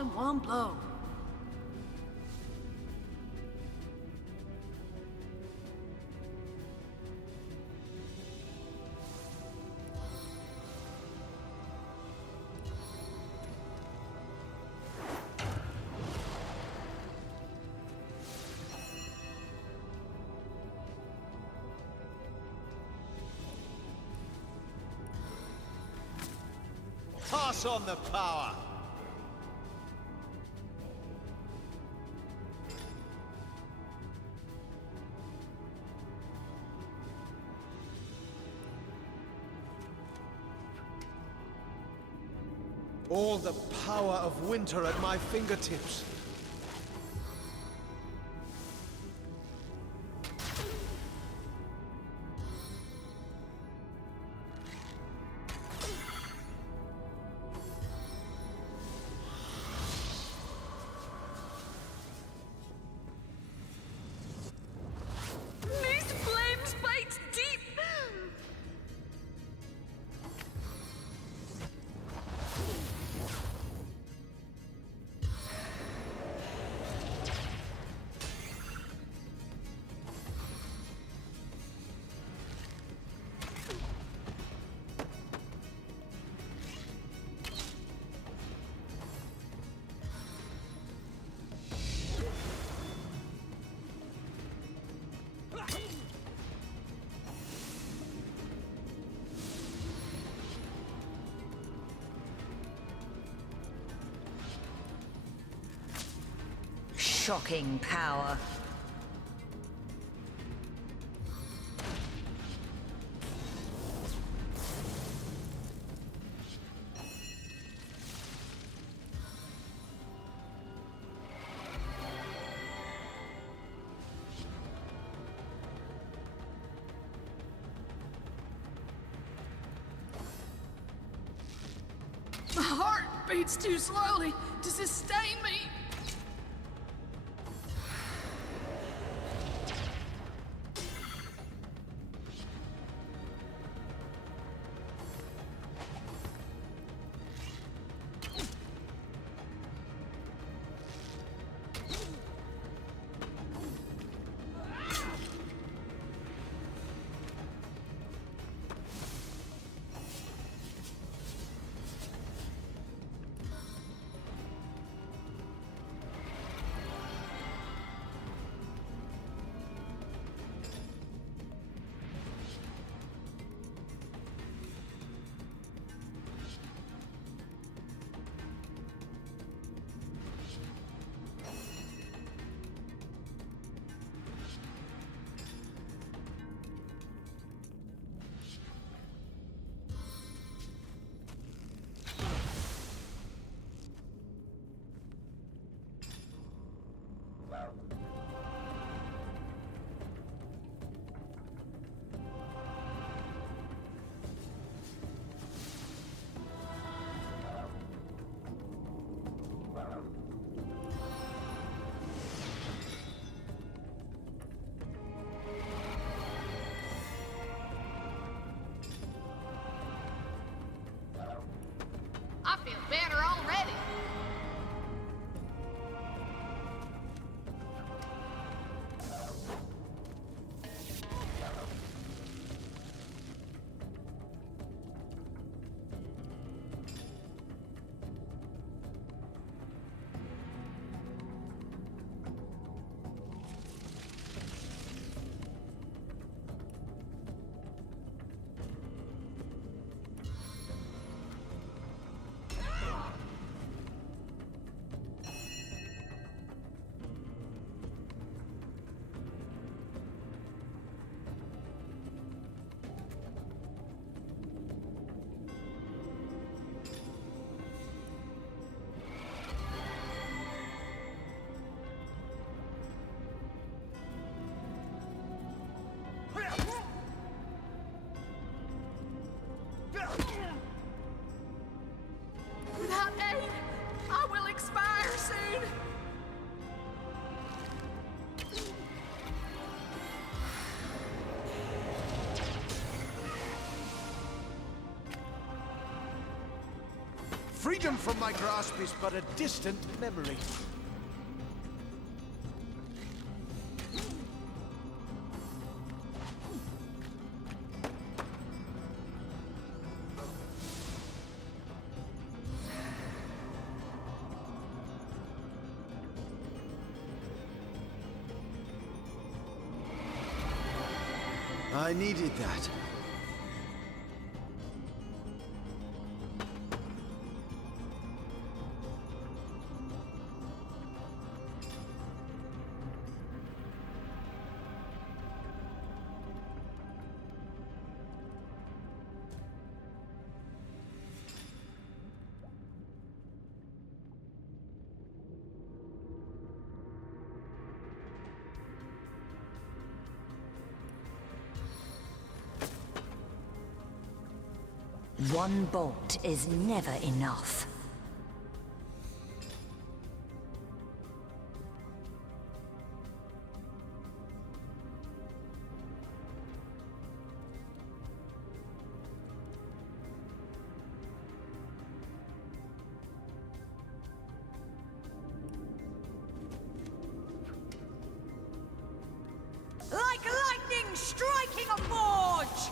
in one blow. Pass on the power! All the power of winter at my fingertips. These flames bite deep! Shocking power. My heart beats too slowly to sustain me. Freedom from my grasp is but a distant memory. I needed that. One bolt is never enough. Like lightning striking a forge!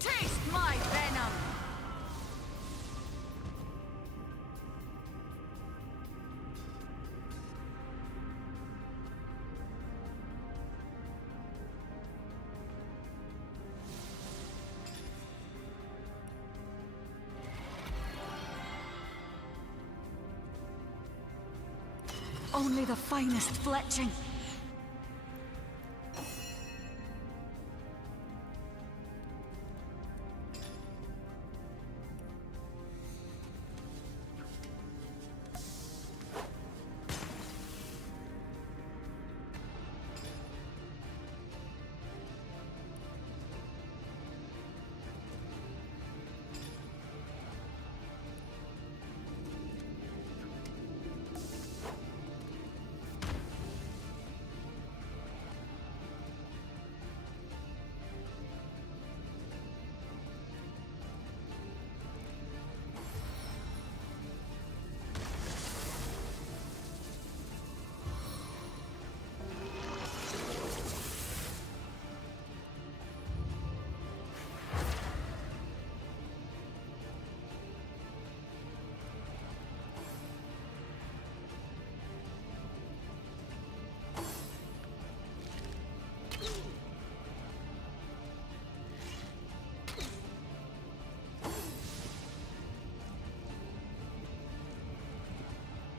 Taste my venom! Only the finest fletching.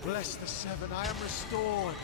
Bless the seven, I am restored.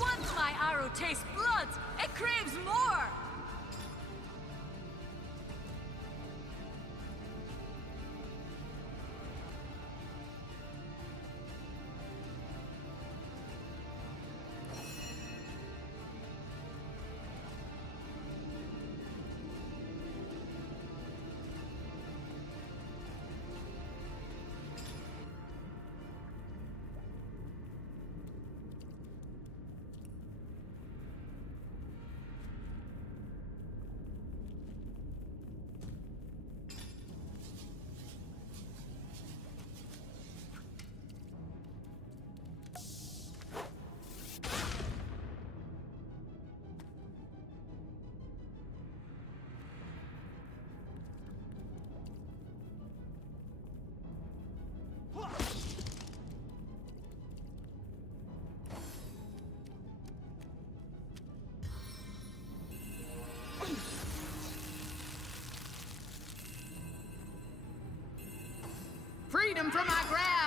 Once my arrow tastes blood, it craves more!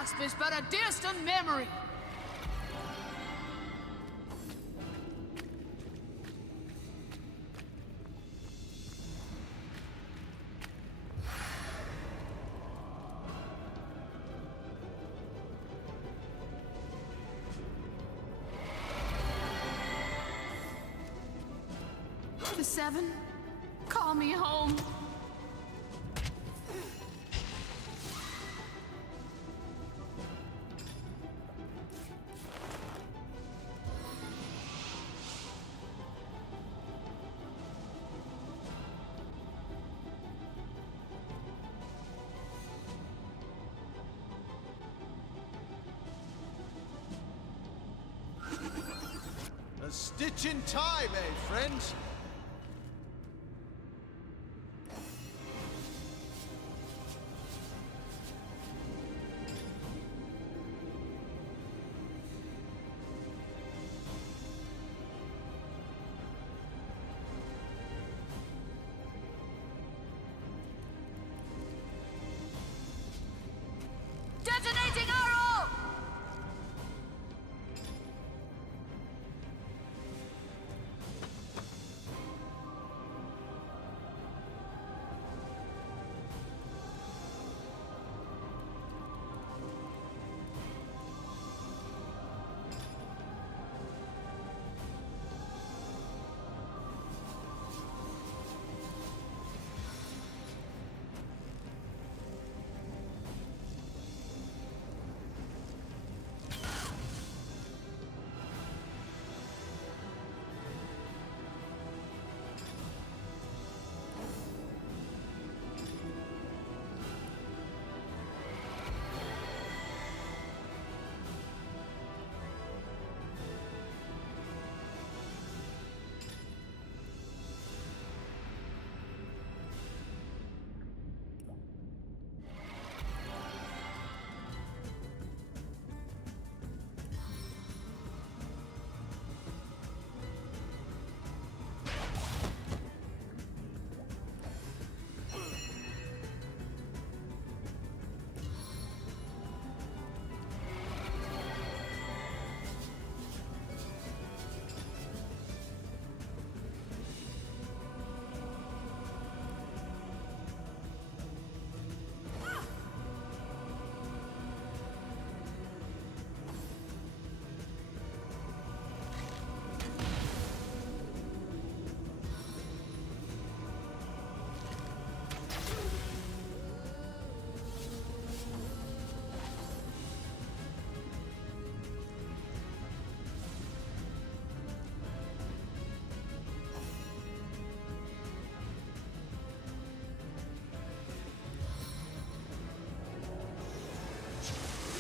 grasp is but a distant memory. The Seven, call me home. A stitch in time, eh, friends? Detonating Arhu!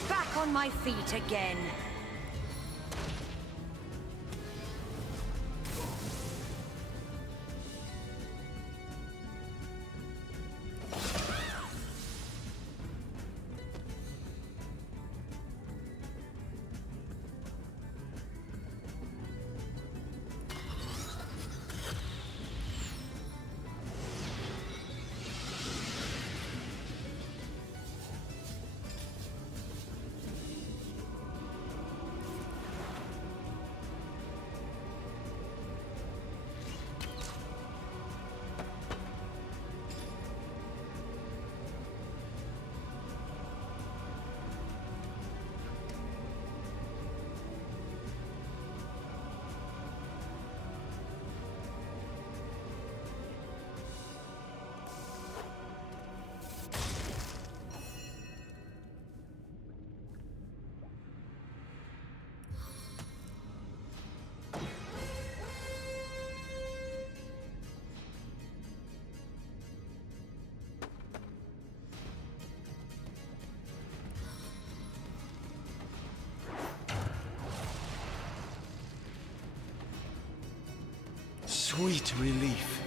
Back on my feet again. Sweet relief.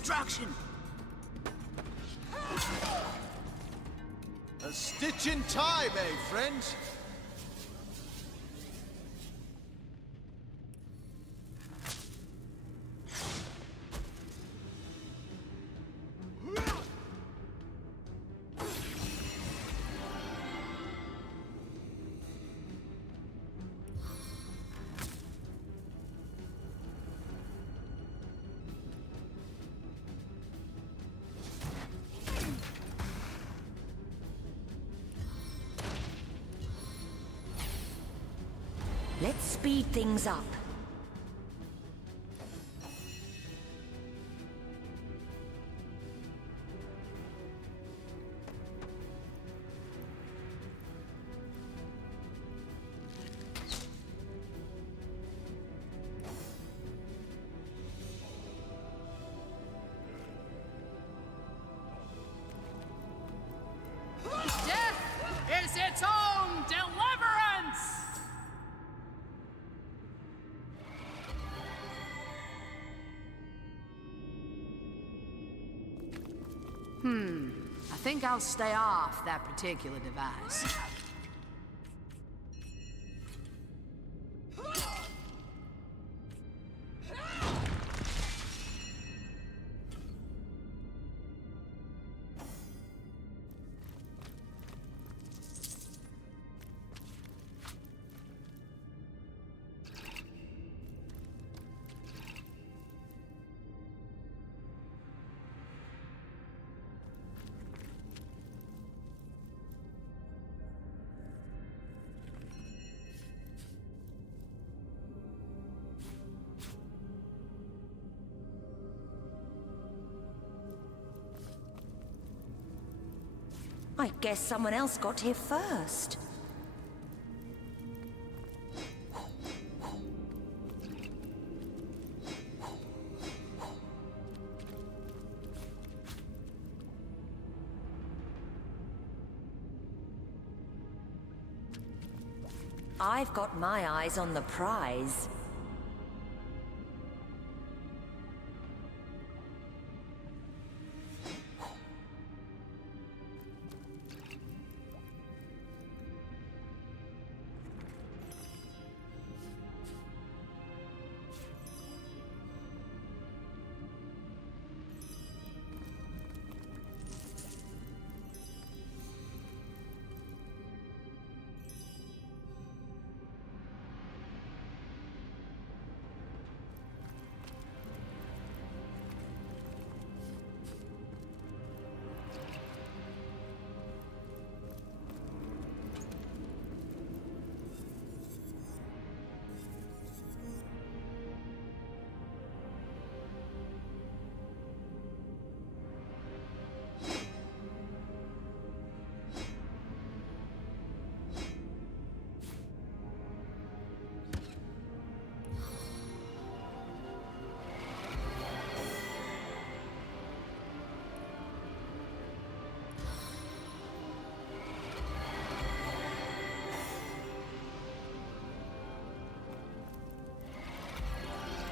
destruction. A stitch in time, eh, friends? Let's speed things up. Death is its own deliverance! I think I'll stay off that particular device. I guess someone else got here first. I've got my eyes on the prize.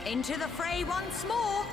Into the fray once more!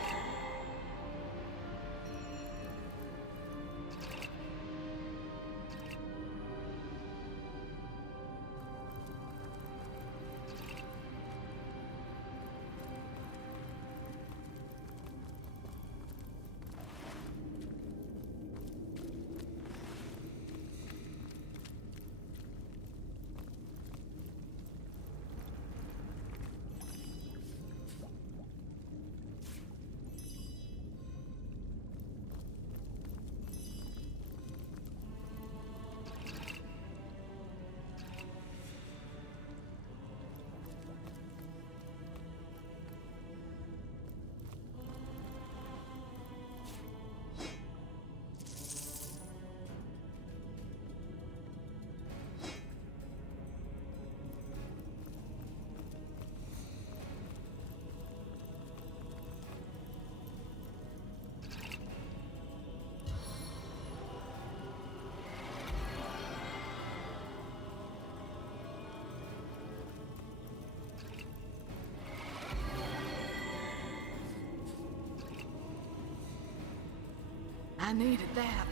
I needed that.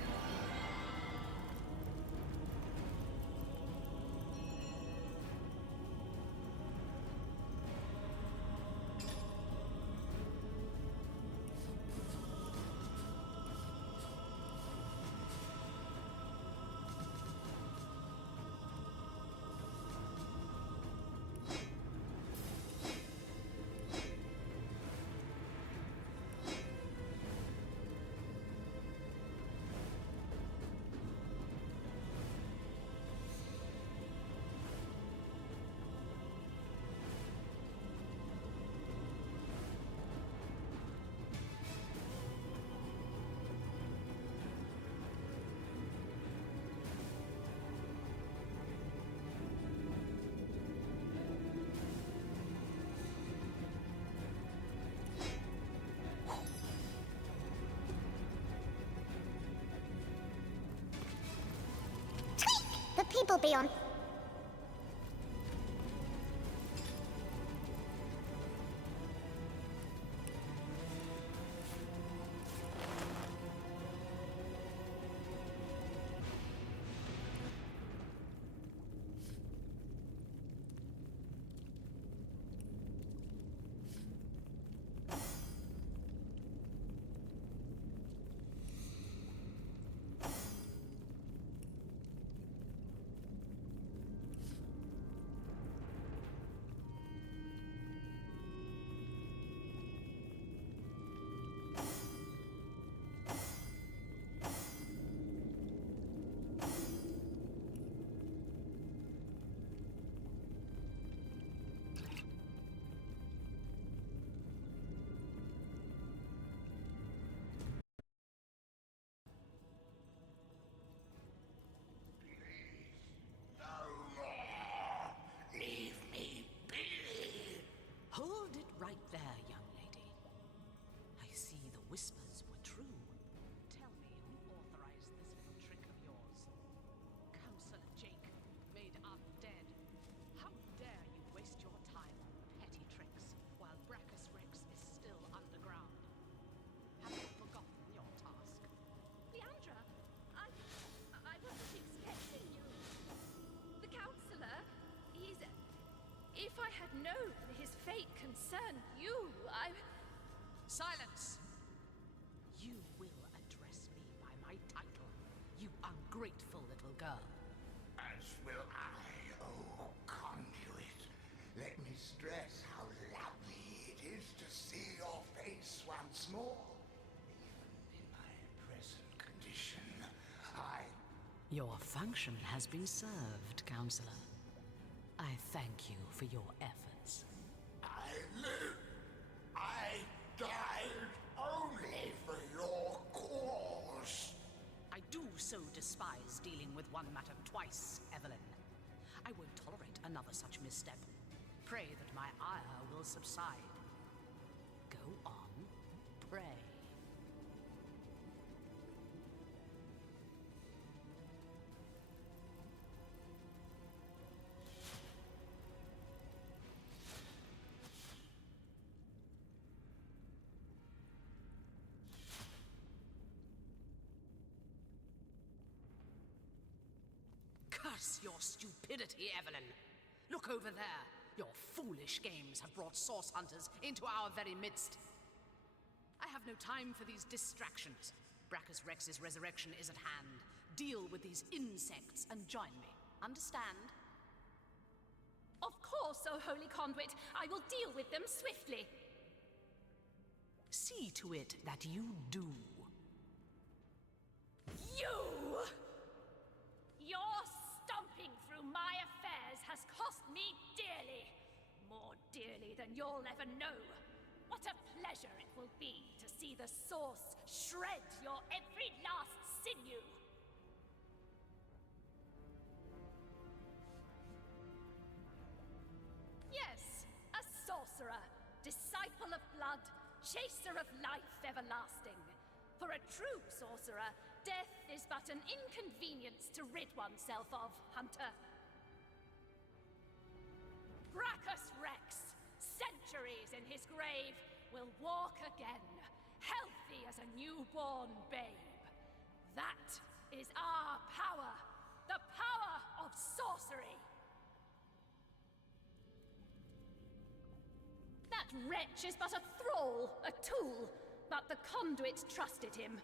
The people beyond. whispers were true. Tell me who authorized this little trick of yours. Counselor Jake, made up dead. How dare you waste your time on petty tricks while Brachus Rex is still underground? Have you forgotten your task? Leandra, I wasn't expecting you. The counselor, he's... If I had known his fate concerned you, Silence! You will address me by my title, you ungrateful little girl. As will I, oh conduit. Let me stress how lovely it is to see your face once more. Even in my present condition, Your function has been served, Counselor. I thank you for your efforts. I live. I died only for your cause. I do so despise dealing with one matter twice, Evelyn. I won't tolerate another such misstep. Pray that my ire will subside. Go on, pray. Curse your stupidity, Evelyn! Look over there! Your foolish games have brought source hunters into our very midst. I have no time for these distractions. Brachus Rex's resurrection is at hand. Deal with these insects and join me. Understand? Of course, O Holy Conduit. I will deal with them swiftly. See to it that you do. You! Your stomping through my affairs has cost me dearly. More dearly than you'll ever know. What a pleasure it will be to see the source shred your every last sinew. Yes, a sorcerer, disciple of blood, chaser of life everlasting. For a true sorcerer, death is but an inconvenience to rid oneself of, Hunter. Brachus Rex, centuries in his grave, will walk again, healthy as a newborn babe. That is our power. The power of sorcery. That wretch is but a thrall, a tool, but the conduit trusted him.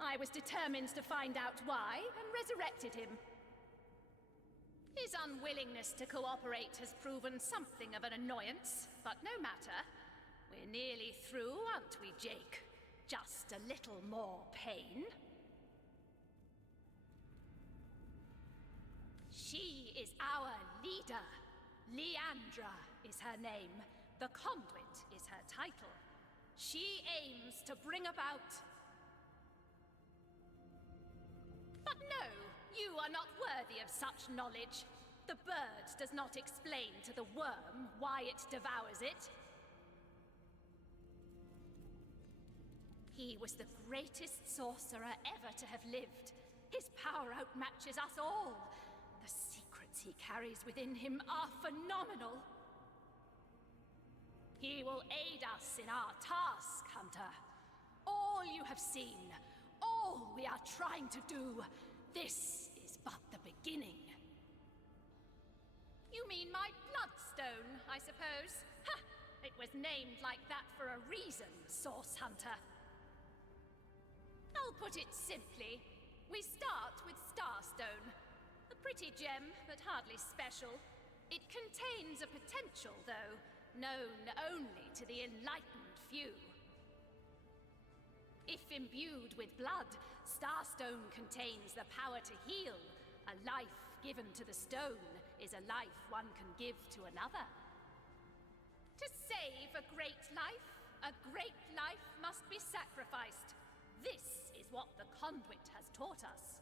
I was determined to find out why, and resurrected him. His unwillingness to cooperate has proven something of an annoyance, but no matter. We're nearly through, aren't we, Jake? Just a little more pain. She is our leader. Leandra is her name. The conduit is her title. She aims to bring about... But no, you are not worthy of such knowledge. The bird does not explain to the worm why it devours it. He was the greatest sorcerer ever to have lived. His power outmatches us all. The secrets he carries within him are phenomenal. He will aid us in our task, Hunter. All you have seen, all we are trying to do, this is but the beginning. You mean my bloodstone, I suppose? Ha! It was named like that for a reason, Source Hunter. I'll put it simply. We start with Starstone. A pretty gem, but hardly special. It contains a potential, though, known only to the enlightened few. If imbued with blood, Starstone contains the power to heal. A life given to the stone is a life one can give to another. To save a great life must be sacrificed. This is what the conduit has taught us.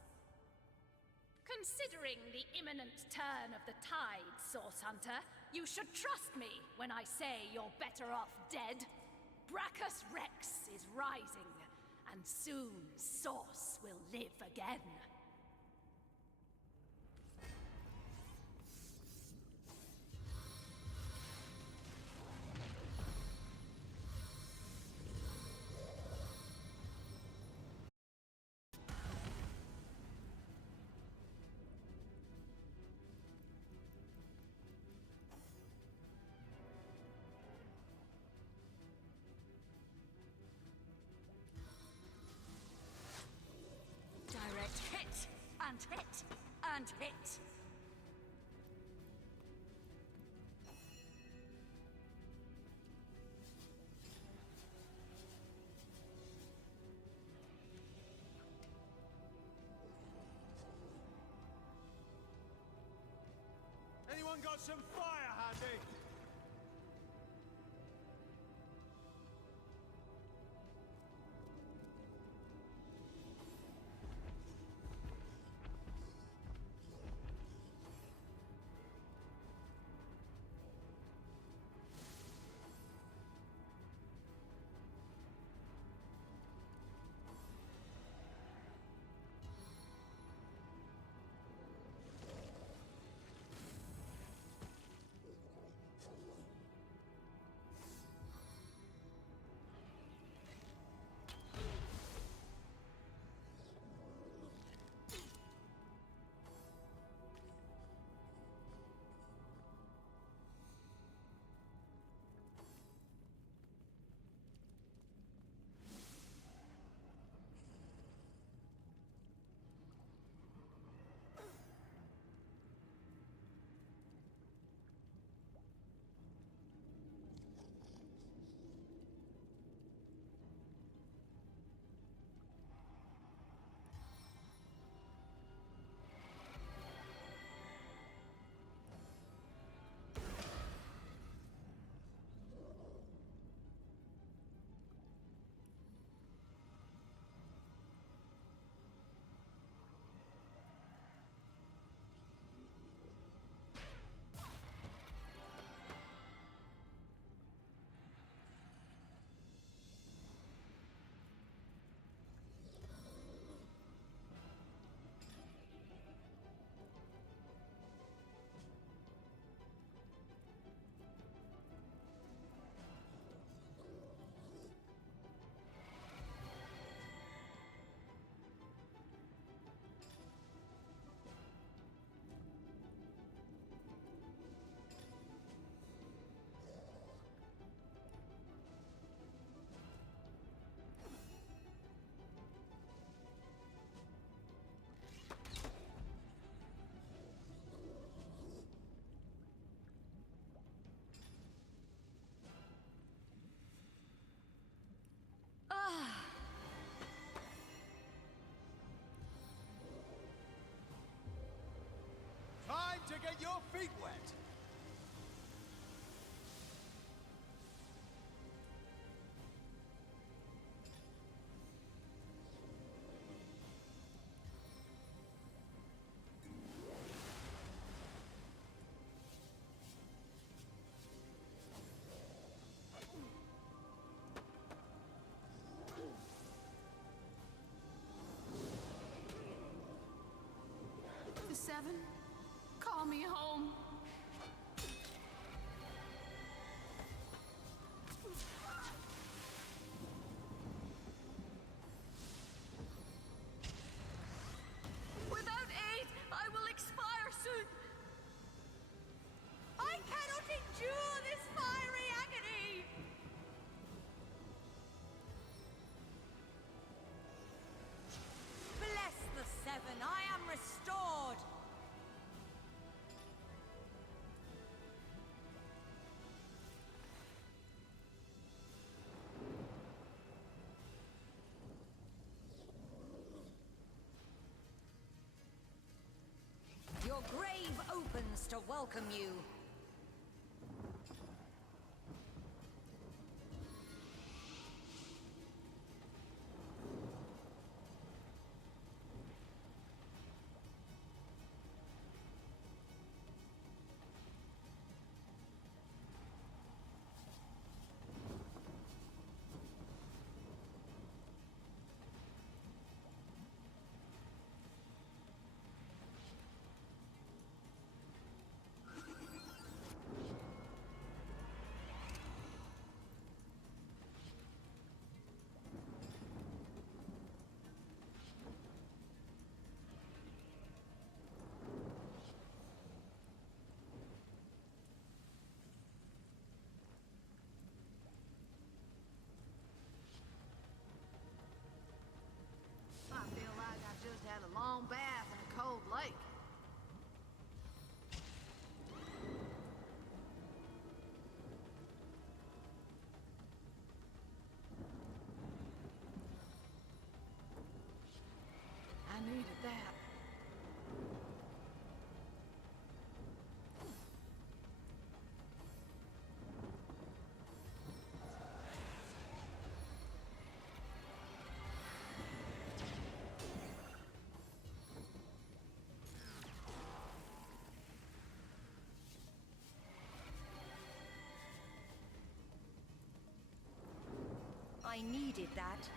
Considering the imminent turn of the tide, Source Hunter, you should trust me when I say you're better off dead. Brachus Rex is rising, and soon Source will live again. Direct hit, and hit, and hit. Anyone got some fire handy? to welcome you. I feel like I've just had a long bath in a cold lake. I needed that. I needed that.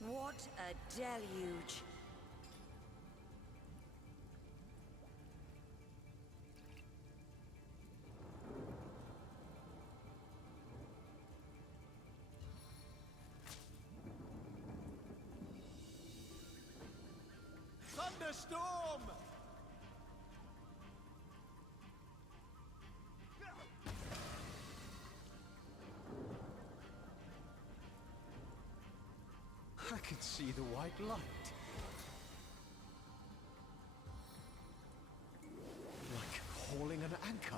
What a deluge. Thunderstorm! I could see the white light. Like hauling an anchor.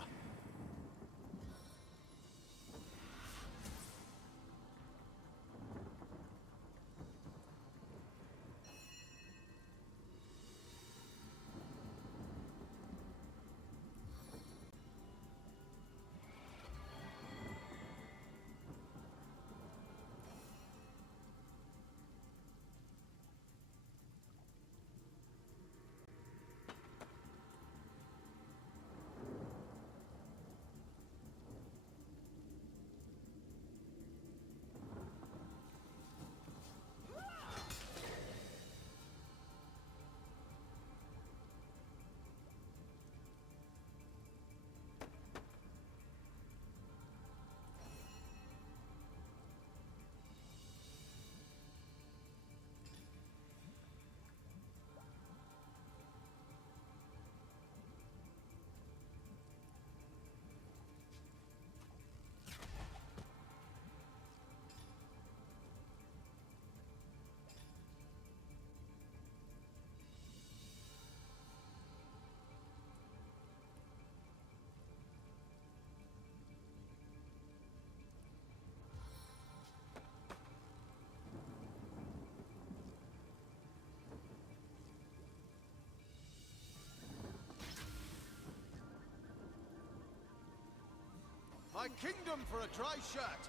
My kingdom for a dry shirt!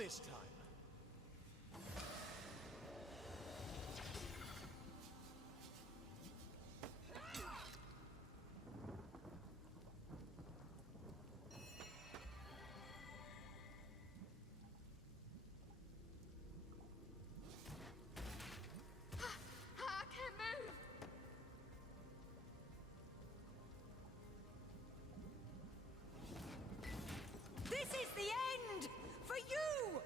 this time. I can't move. This is the end! For you!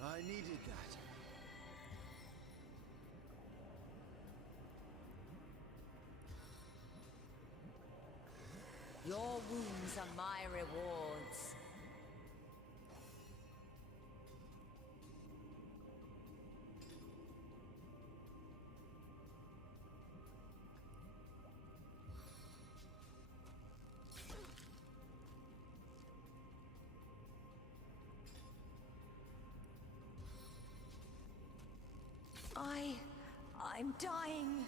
I needed that. Your wounds are my rewards. I'm dying.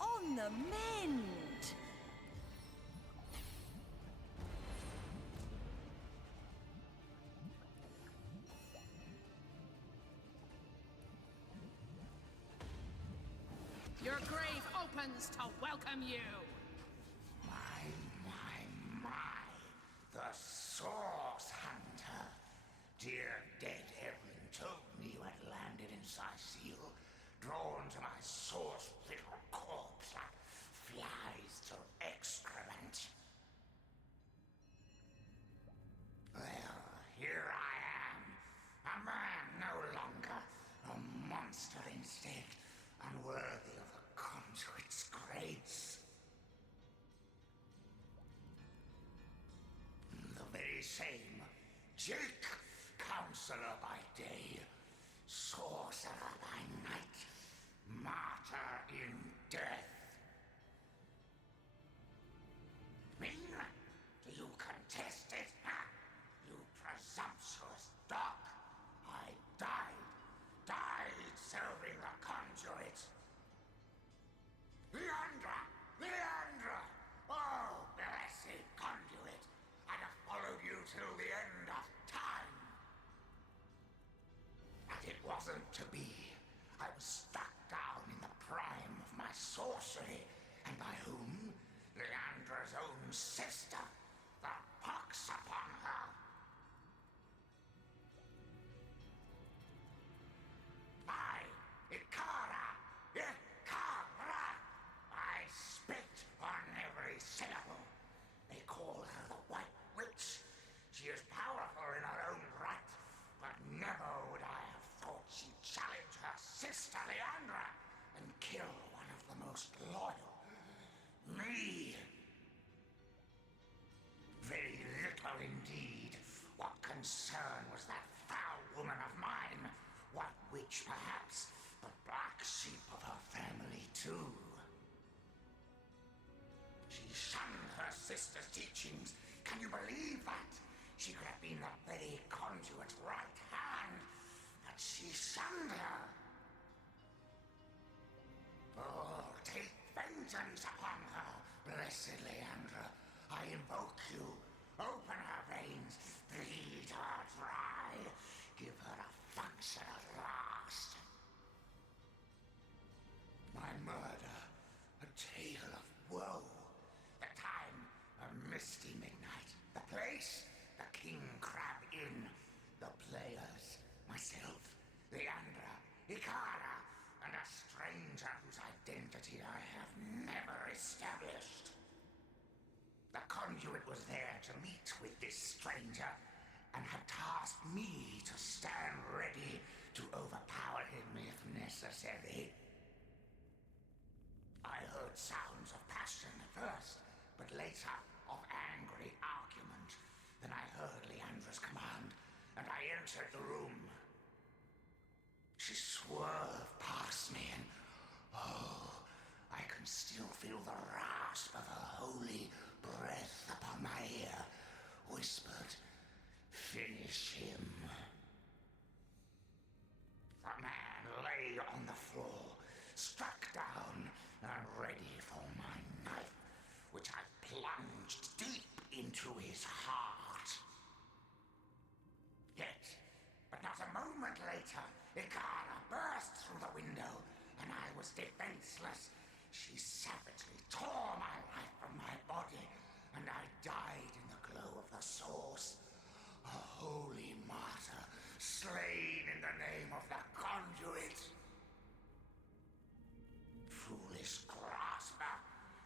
On the mend! Your grave opens to welcome you! My, the Source Hunter. Dear dead Evelyn told me you had landed in Cyseal, drawn to my source-little corpse like flies to excrement. Well, here I am. A man no longer, a monster instead, unworthy of a conduit's grace. The very same Jake, counselor by day, sorcerer by night, martyr in death. Mean? Do you contest it, huh? You presumptuous dog. I died serving the conduit. Leandra! Oh, blessed conduit! I'd have followed you till the end of time. But it wasn't to be. I was struck down in the prime of my sorcery, and by whom? Leandra's own sister. The pox upon her. Ikara! I spit on every syllable. They call her the White Witch. She is powerful in her own right, but never would I have thought she'd challenge her sister Leandra and kill one of the most loyal. Me. Very little indeed. What concern was that foul woman of mine? What witch, perhaps, but black sheep of her family, too. She shunned her sister's teachings. Can you believe that? She could have been the very conduit's right hand, but she shunned her. Oh, take vengeance upon her, blessed Leandra. I invoke you. Open her veins, bleed her dry, give her a function at last. My murder, a tale of woe. The time, a misty midnight. The place, the King Crab Inn. The players, myself, Leandra, Ikara, and a stranger whose identity I have never established. The conduit was there to meet with this stranger, and had tasked me to stand ready to overpower him if necessary. I heard sounds of passion at first, but later of angry argument. Then I heard Leandra's command, and I entered the room. She swerved past me, and oh, I can still feel the rasp of her holy breath upon my ear, whispered, "Finish him." The man lay on the floor, struck down and ready for my knife, which I plunged deep into his heart. Yet, but not a moment later, Ikara burst through the window, and I was defenseless. She savagely tore my life from my body, and I died in the glow of the source. A holy martyr, slain in the name of the conduit. Foolish grasper,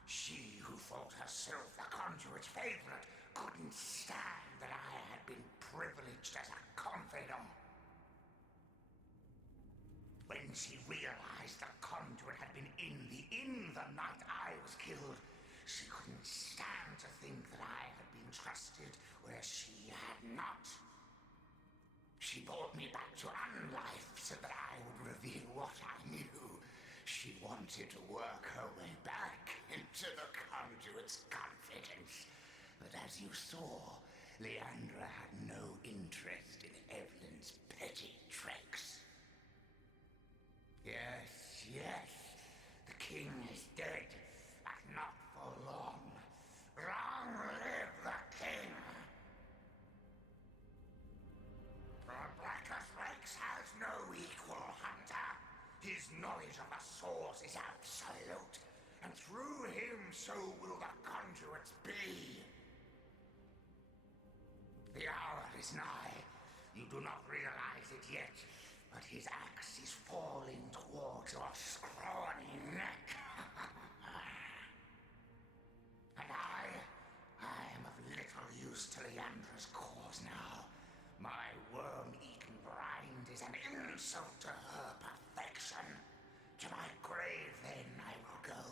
she who thought herself the conduit's favorite couldn't stand that I had been privileged as a confidant. When she realized the conduit had been in the inn the night I was killed, she couldn't stand to think that I had been trusted where she had not. She brought me back to unlife so that I would reveal what I knew. She wanted to work her way back into the conduit's confidence. But as you saw, Leandra had no interest in Evelyn's petty tricks. Yes, yes, the king is dead, but not for long. Long live the king! The Blackest Rex has no equal, Hunter. His knowledge of the source is absolute, and through him so will the conduits be. The hour is nigh. You do not realize it yet, but his axe is falling towards your scrawny neck. And I am of little use to Leandra's cause now. My worm-eaten rind is an insult to her perfection. To my grave, then, I will go.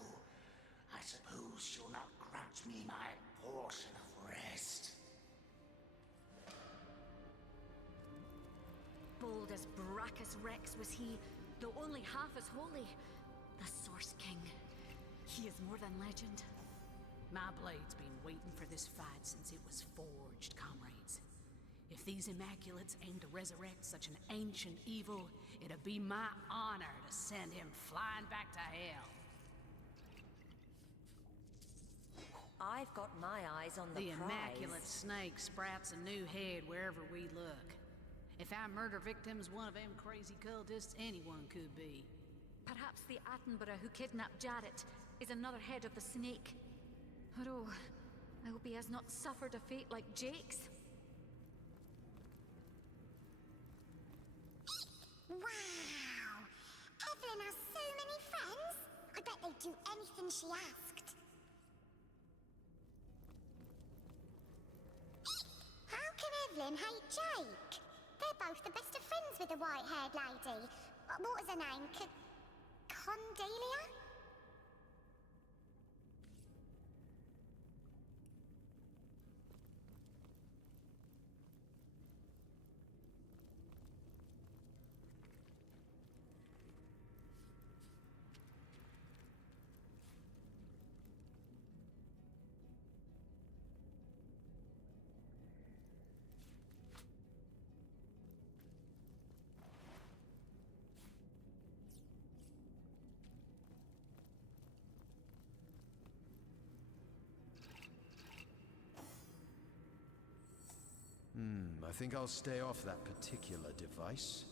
I suppose she'll not grudge me my portion of rest. Bold as Brachus Rex was he, though only half as holy. The Source King. He is more than legend. My blade's been waiting for this fight since it was forged, comrades. If these Immaculates aim to resurrect such an ancient evil, it'd be my honor to send him flying back to hell. I've got my eyes on the prize. Immaculate snake sprouts a new head wherever we look. If our murder victim's one of them crazy cultists, anyone could be. Perhaps the Attenborough who kidnapped Jarrett is another head of the snake. But oh, I hope he has not suffered a fate like Jake's. Wow! Evelyn has so many friends! I bet they'd do anything she asked. How can Evelyn hate Jake. They're both the best of friends with the white-haired lady. What was her name? Condelia? I think I'll stay off that particular device.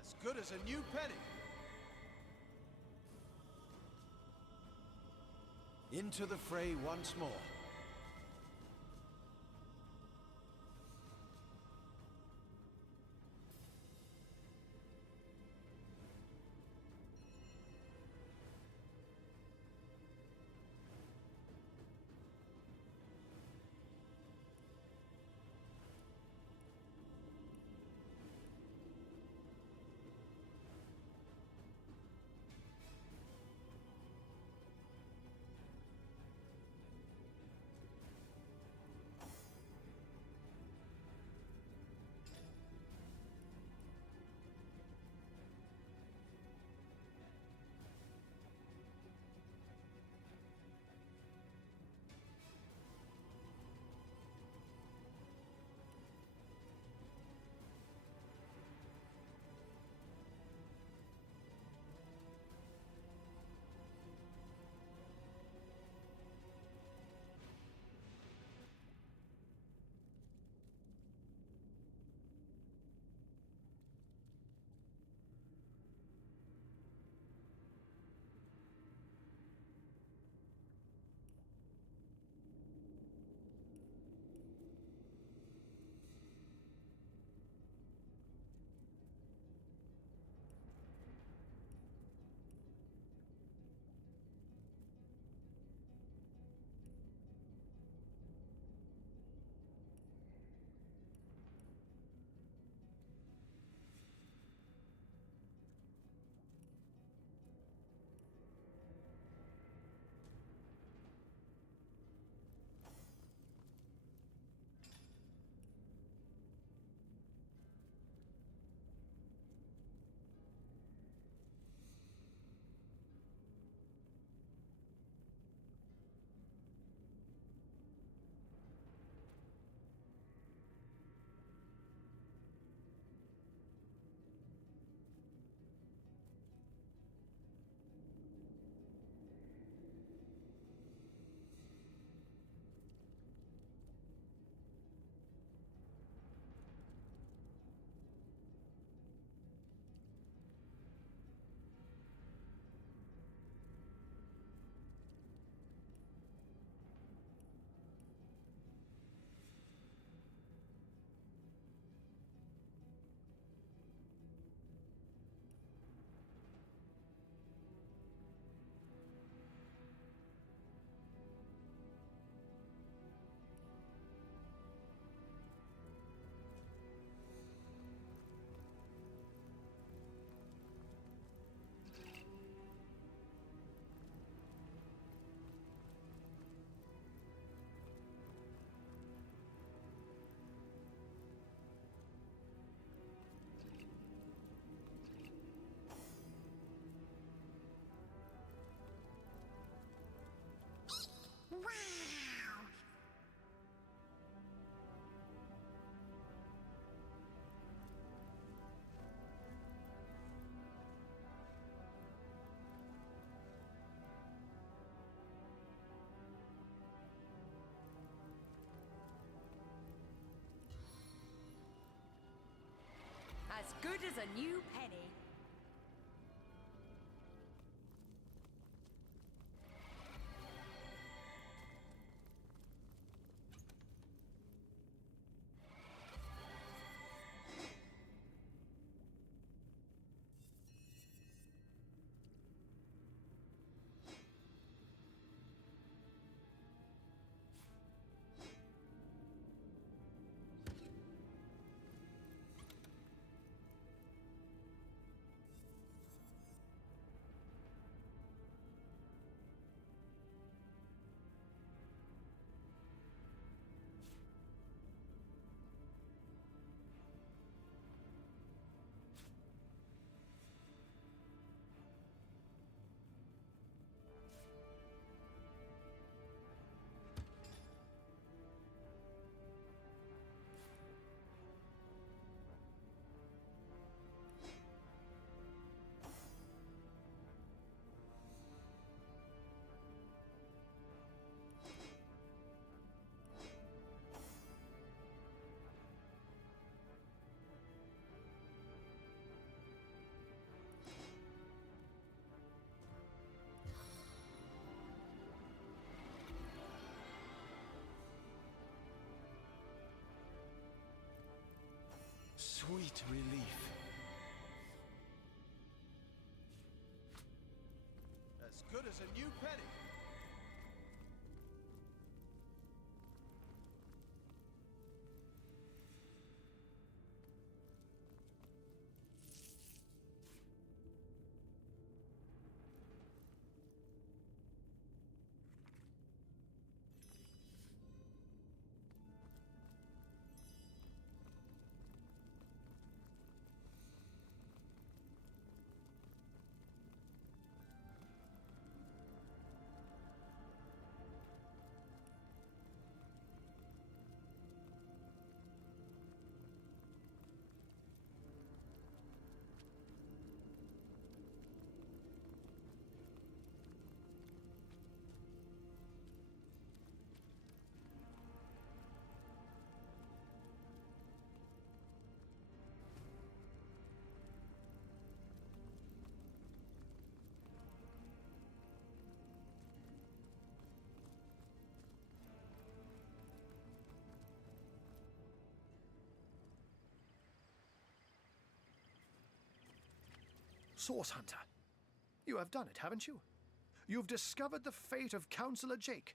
As good as a new penny. Into the fray once more. Good as a new penny. Sweet relief. As good as a new penny. Source Hunter, you have done it, haven't you? You've discovered the fate of Councillor Jake.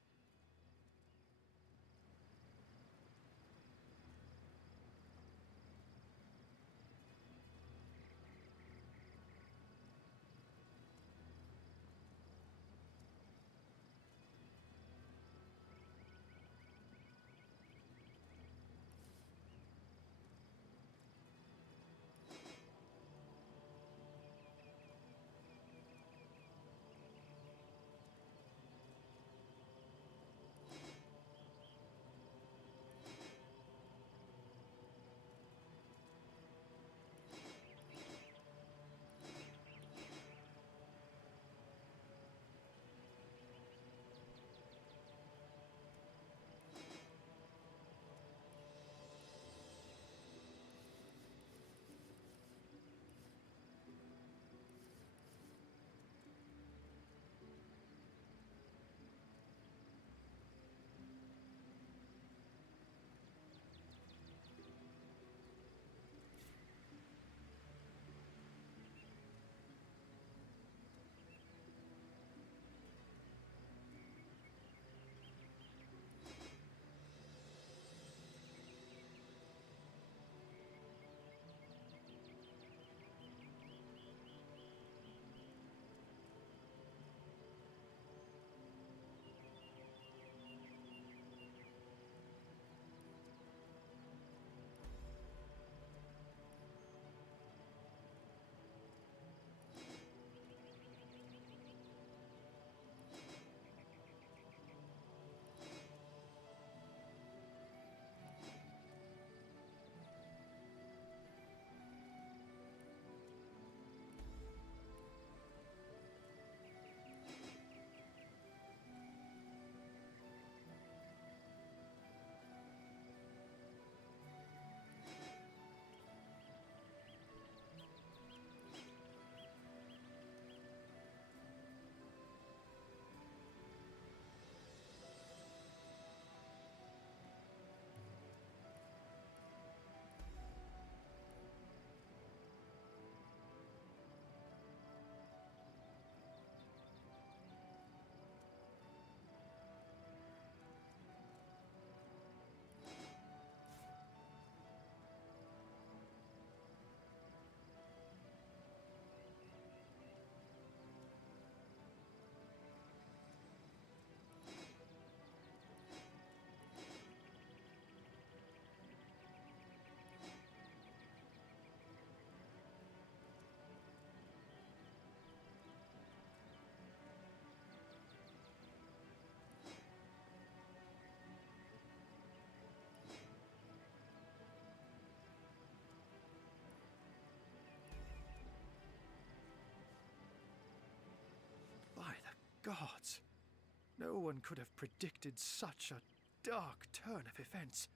No one could have predicted such a dark turn of events.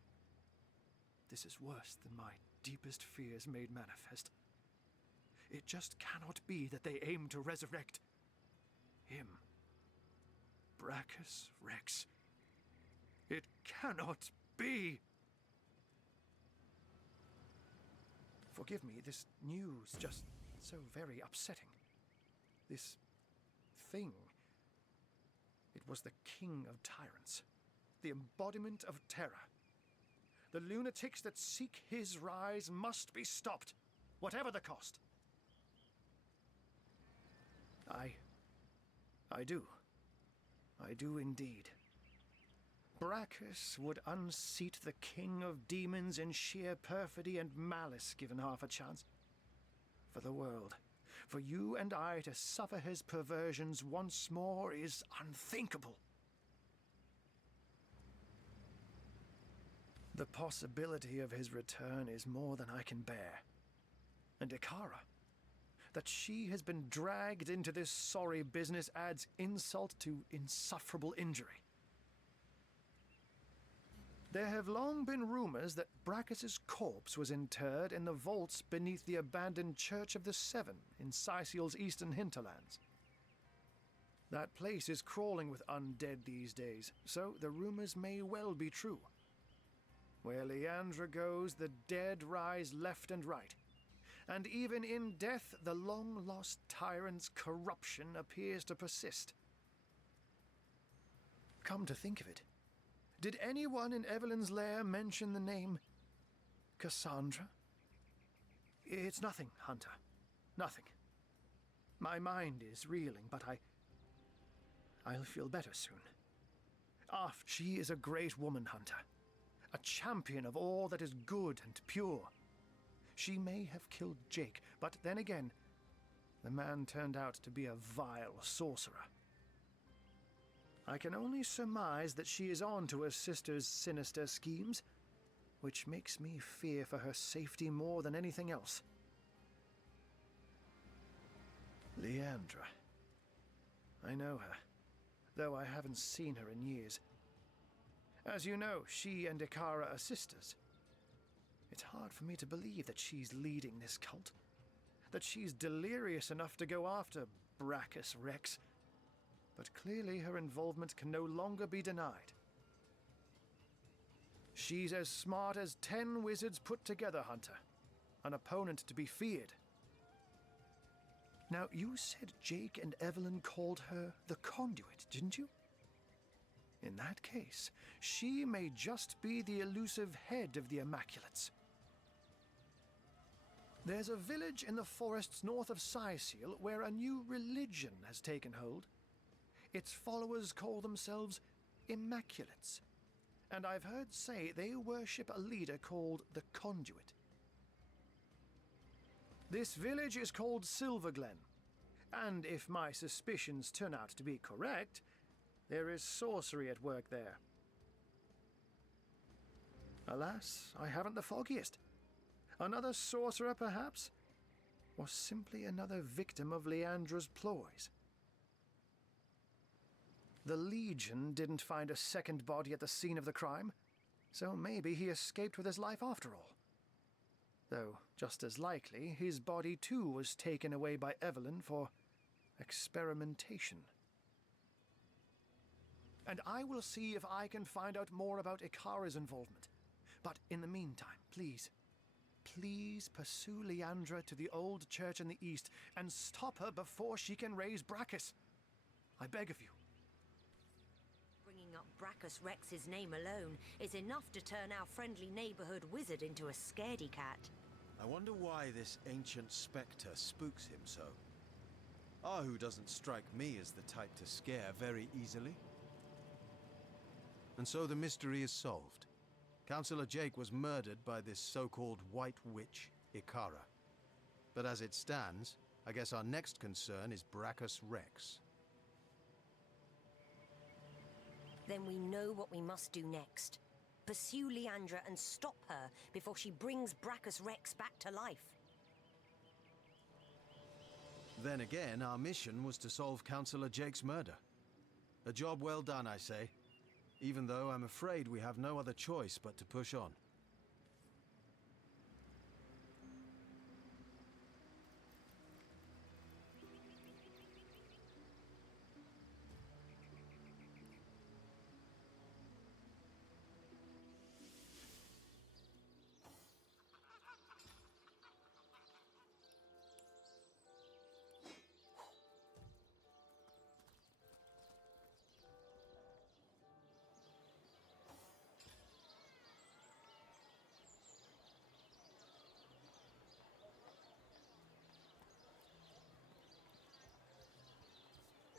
This is worse than my deepest fears made manifest. It just cannot be that they aim to resurrect him. Brachus Rex. It cannot be! Forgive me, this news just so very upsetting. This thing. It was the king of tyrants, the embodiment of terror. The lunatics that seek his rise must be stopped, whatever the cost. I do. I do indeed. Brachus would unseat the king of demons in sheer perfidy and malice given half a chance. For the world, for you and I to suffer his perversions once more is unthinkable. The possibility of his return is more than I can bear. And Ikara, that she has been dragged into this sorry business adds insult to insufferable injury. There have long been rumors that Brachus's corpse was interred in the vaults beneath the abandoned Church of the Seven in Cyseal's eastern hinterlands. That place is crawling with undead these days, so the rumors may well be true. Where Leandra goes, the dead rise left and right. And even in death, the long-lost tyrant's corruption appears to persist. Come to think of it, did anyone in Evelyn's lair mention the name Cassandra? It's nothing, Hunter. Nothing. My mind is reeling, but I'll feel better soon. She is a great woman, Hunter. A champion of all that is good and pure. She may have killed Jake, but then again, the man turned out to be a vile sorcerer. I can only surmise that she is on to her sister's sinister schemes, which makes me fear for her safety more than anything else. Leandra. I know her, though I haven't seen her in years. As you know, she and Ikara are sisters. It's hard for me to believe that she's leading this cult, that she's delirious enough to go after Brachus Rex. But clearly her involvement can no longer be denied. She's as smart as 10 wizards put together, Hunter. An opponent to be feared. Now, you said Jake and Evelyn called her the Conduit, didn't you? In that case, she may just be the elusive head of the Immaculates. There's a village in the forests north of Cyseal where a new religion has taken hold. Its followers call themselves Immaculates, and I've heard say they worship a leader called the Conduit. This village is called Silverglen, and if my suspicions turn out to be correct, there is sorcery at work there. Alas, I haven't the foggiest. Another sorcerer, perhaps? Or simply another victim of Leandra's ploys? The Legion didn't find a second body at the scene of the crime, so maybe he escaped with his life after all. Though, just as likely, his body too was taken away by Evelyn for experimentation. And I will see if I can find out more about Ikara's involvement. But in the meantime, please pursue Leandra to the old church in the east and stop her before she can raise Brachus. I beg of you. Bringing up Brachus Rex's name alone is enough to turn our friendly neighborhood wizard into a scaredy cat. I wonder why this ancient spectre spooks him so. Arhu doesn't strike me as the type to scare very easily. And so the mystery is solved. Councillor Jake was murdered by this so-called White Witch, Ikara. But as it stands, I guess our next concern is Brachus Rex. Then we know what we must do next. Pursue Leandra and stop her before she brings Brachus Rex back to life. Then again, our mission was to solve Councillor Jake's murder. A job well done, I say. Even though I'm afraid we have no other choice but to push on.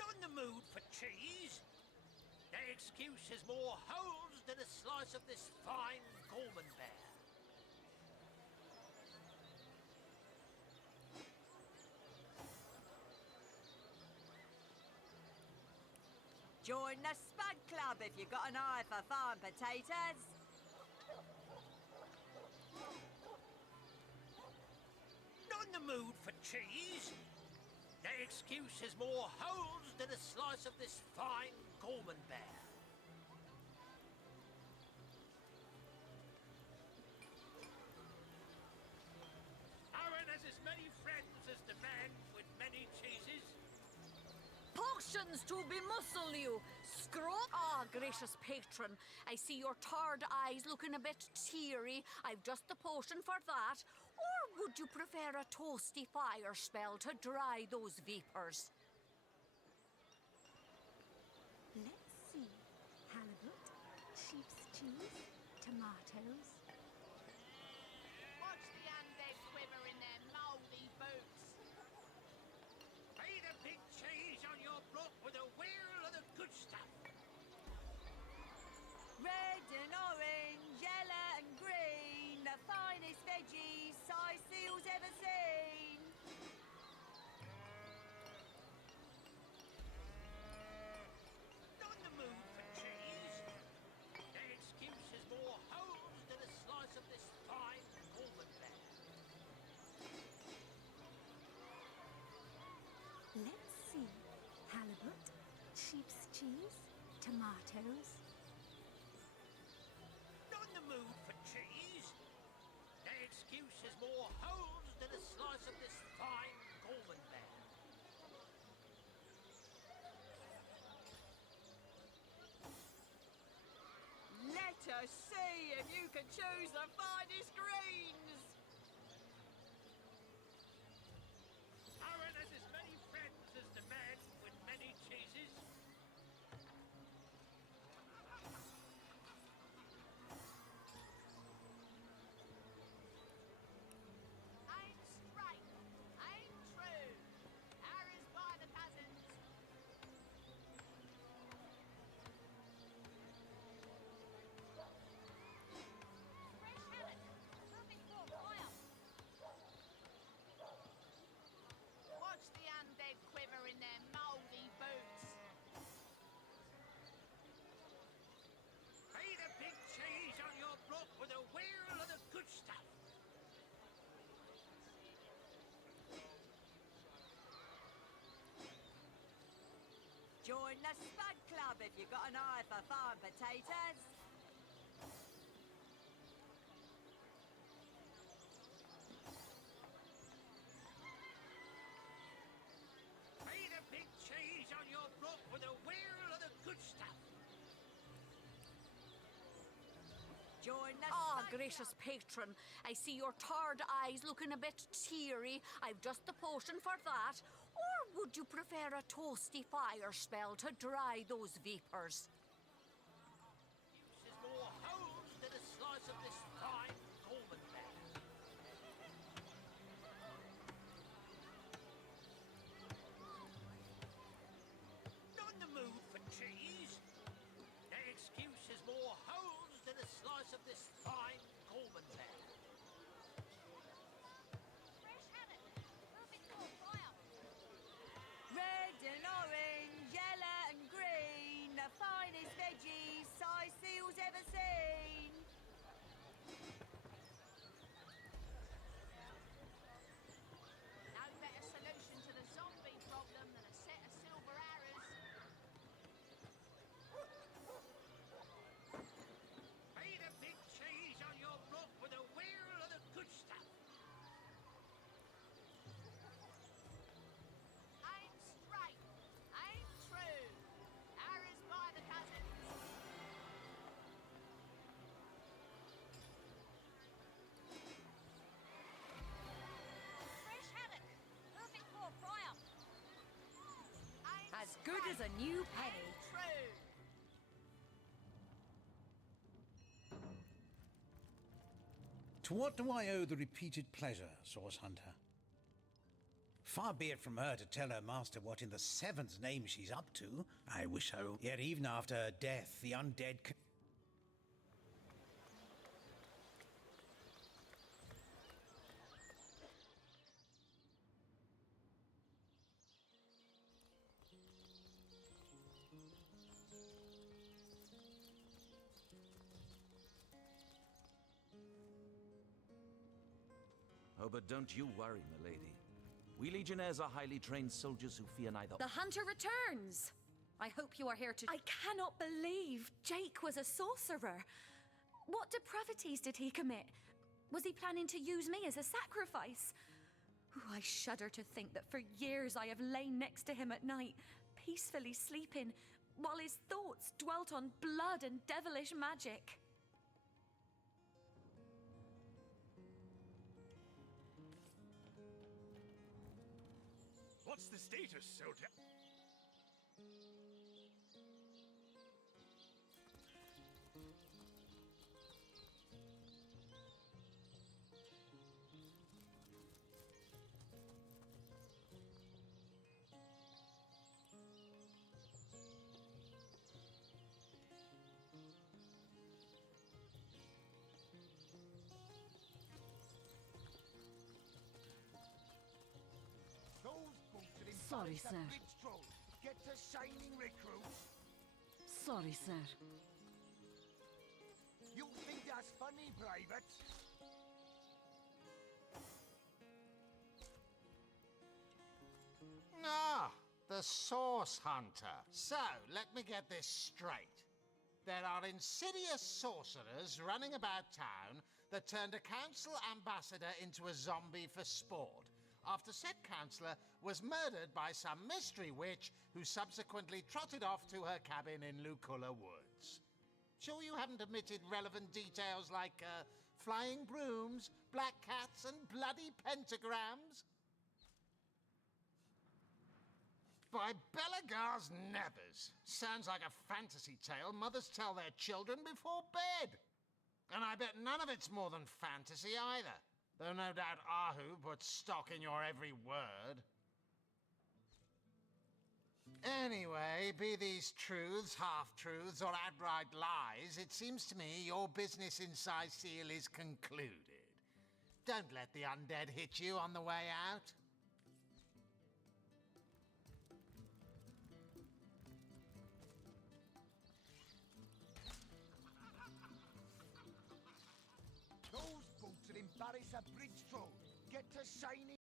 In the mood for cheese? The excuse is more holes than a slice of this fine Gorman bear. Join the Spud Club if you've got an eye for farm potatoes. Not in the mood for cheese? The excuse is more holes than a slice of this fine Gorman bear. Aaron has as many friends as the man with many cheeses. Potions to bemuscle you! Scrot! Ah, gracious patron, I see your tired eyes looking a bit teary. I've just the potion for that. Or would you prefer a toasty fire spell to dry those vapors? Let's see. Halibut, sheep's cheese, tomatoes. Watch the undead quiver in their mouldy boots. Pay the big cheese on your block with a wheel of the good stuff. Red and orange, yellow and green, the finest veggies Cyseal's ever seen. Not in the mood for cheese? The excuse is more holes than a slice of this fine Gorman bear. Let's see. Halibut, sheep's cheese, tomatoes. Not in the mood for cheese? The excuse is more holes than a slice of this fine Gorman bear. Let us see if you can choose the finest greens. Aaron has as many friends as the man with many cheeses. Ain't straight, ain't true. Arrows by the dozens. Fresh halibut, perfect for a fire. Watch the undead quiver in their mouldy boots. Pay the big cheese on your block with a wheel of the good stuff. Join the Spud Club if you've got an eye for farm potatoes. Pay the big cheese on your block with a wheel of the good stuff. Join the Ah, Spud gracious patron, I see your tired eyes looking a bit teary. I've just the potion for that. Or would you prefer a toasty fire spell to dry those vapors? Is more holes than a slice of this fine Gorman bear. Not in the mood for cheese? The excuse is more holes than a slice of this fine Gorman bear. Fresh halibut, perfect for a fire. Red and orange, yellow and green, the finest veggies Cyseal's ever seen. No better solution to the zombie problem than a set of silver arrows. good as a new penny. To what do I owe the repeated pleasure, Source Hunter? Far be it from her to tell her master what in the seven's name she's up to. I wish so. Yet even after her death, the undead Oh, but don't you worry, milady. We legionnaires are highly trained soldiers who fear neither. The hunter returns! I hope you are here to... I cannot believe Jake was a sorcerer. What depravities did he commit? Was he planning to use me as a sacrifice? Ooh, I shudder to think that for years I have lain next to him at night, peacefully sleeping, while his thoughts dwelt on blood and devilish magic. What's the status, soldier? Sorry, sir. Get to shining recruit. Sorry, sir. You think that's funny, Private? Ah, the Source Hunter. So, let me get this straight. There are insidious sorcerers running about town that turned a council ambassador into a zombie for sport, after said councillor was murdered by some mystery witch who subsequently trotted off to her cabin in Luculla Woods. Sure you haven't omitted relevant details like flying brooms, black cats, and bloody pentagrams? By Bellegar's nebbers. Sounds like a fantasy tale mothers tell their children before bed. And I bet none of it's more than fantasy either. Though no doubt Arhu puts stock in your every word. Anyway, be these truths, half-truths, or outright lies, it seems to me your business in Cyseal is concluded. Don't let the undead hit you on the way out. Those boots will embarrass a bridge troll. Get to shining.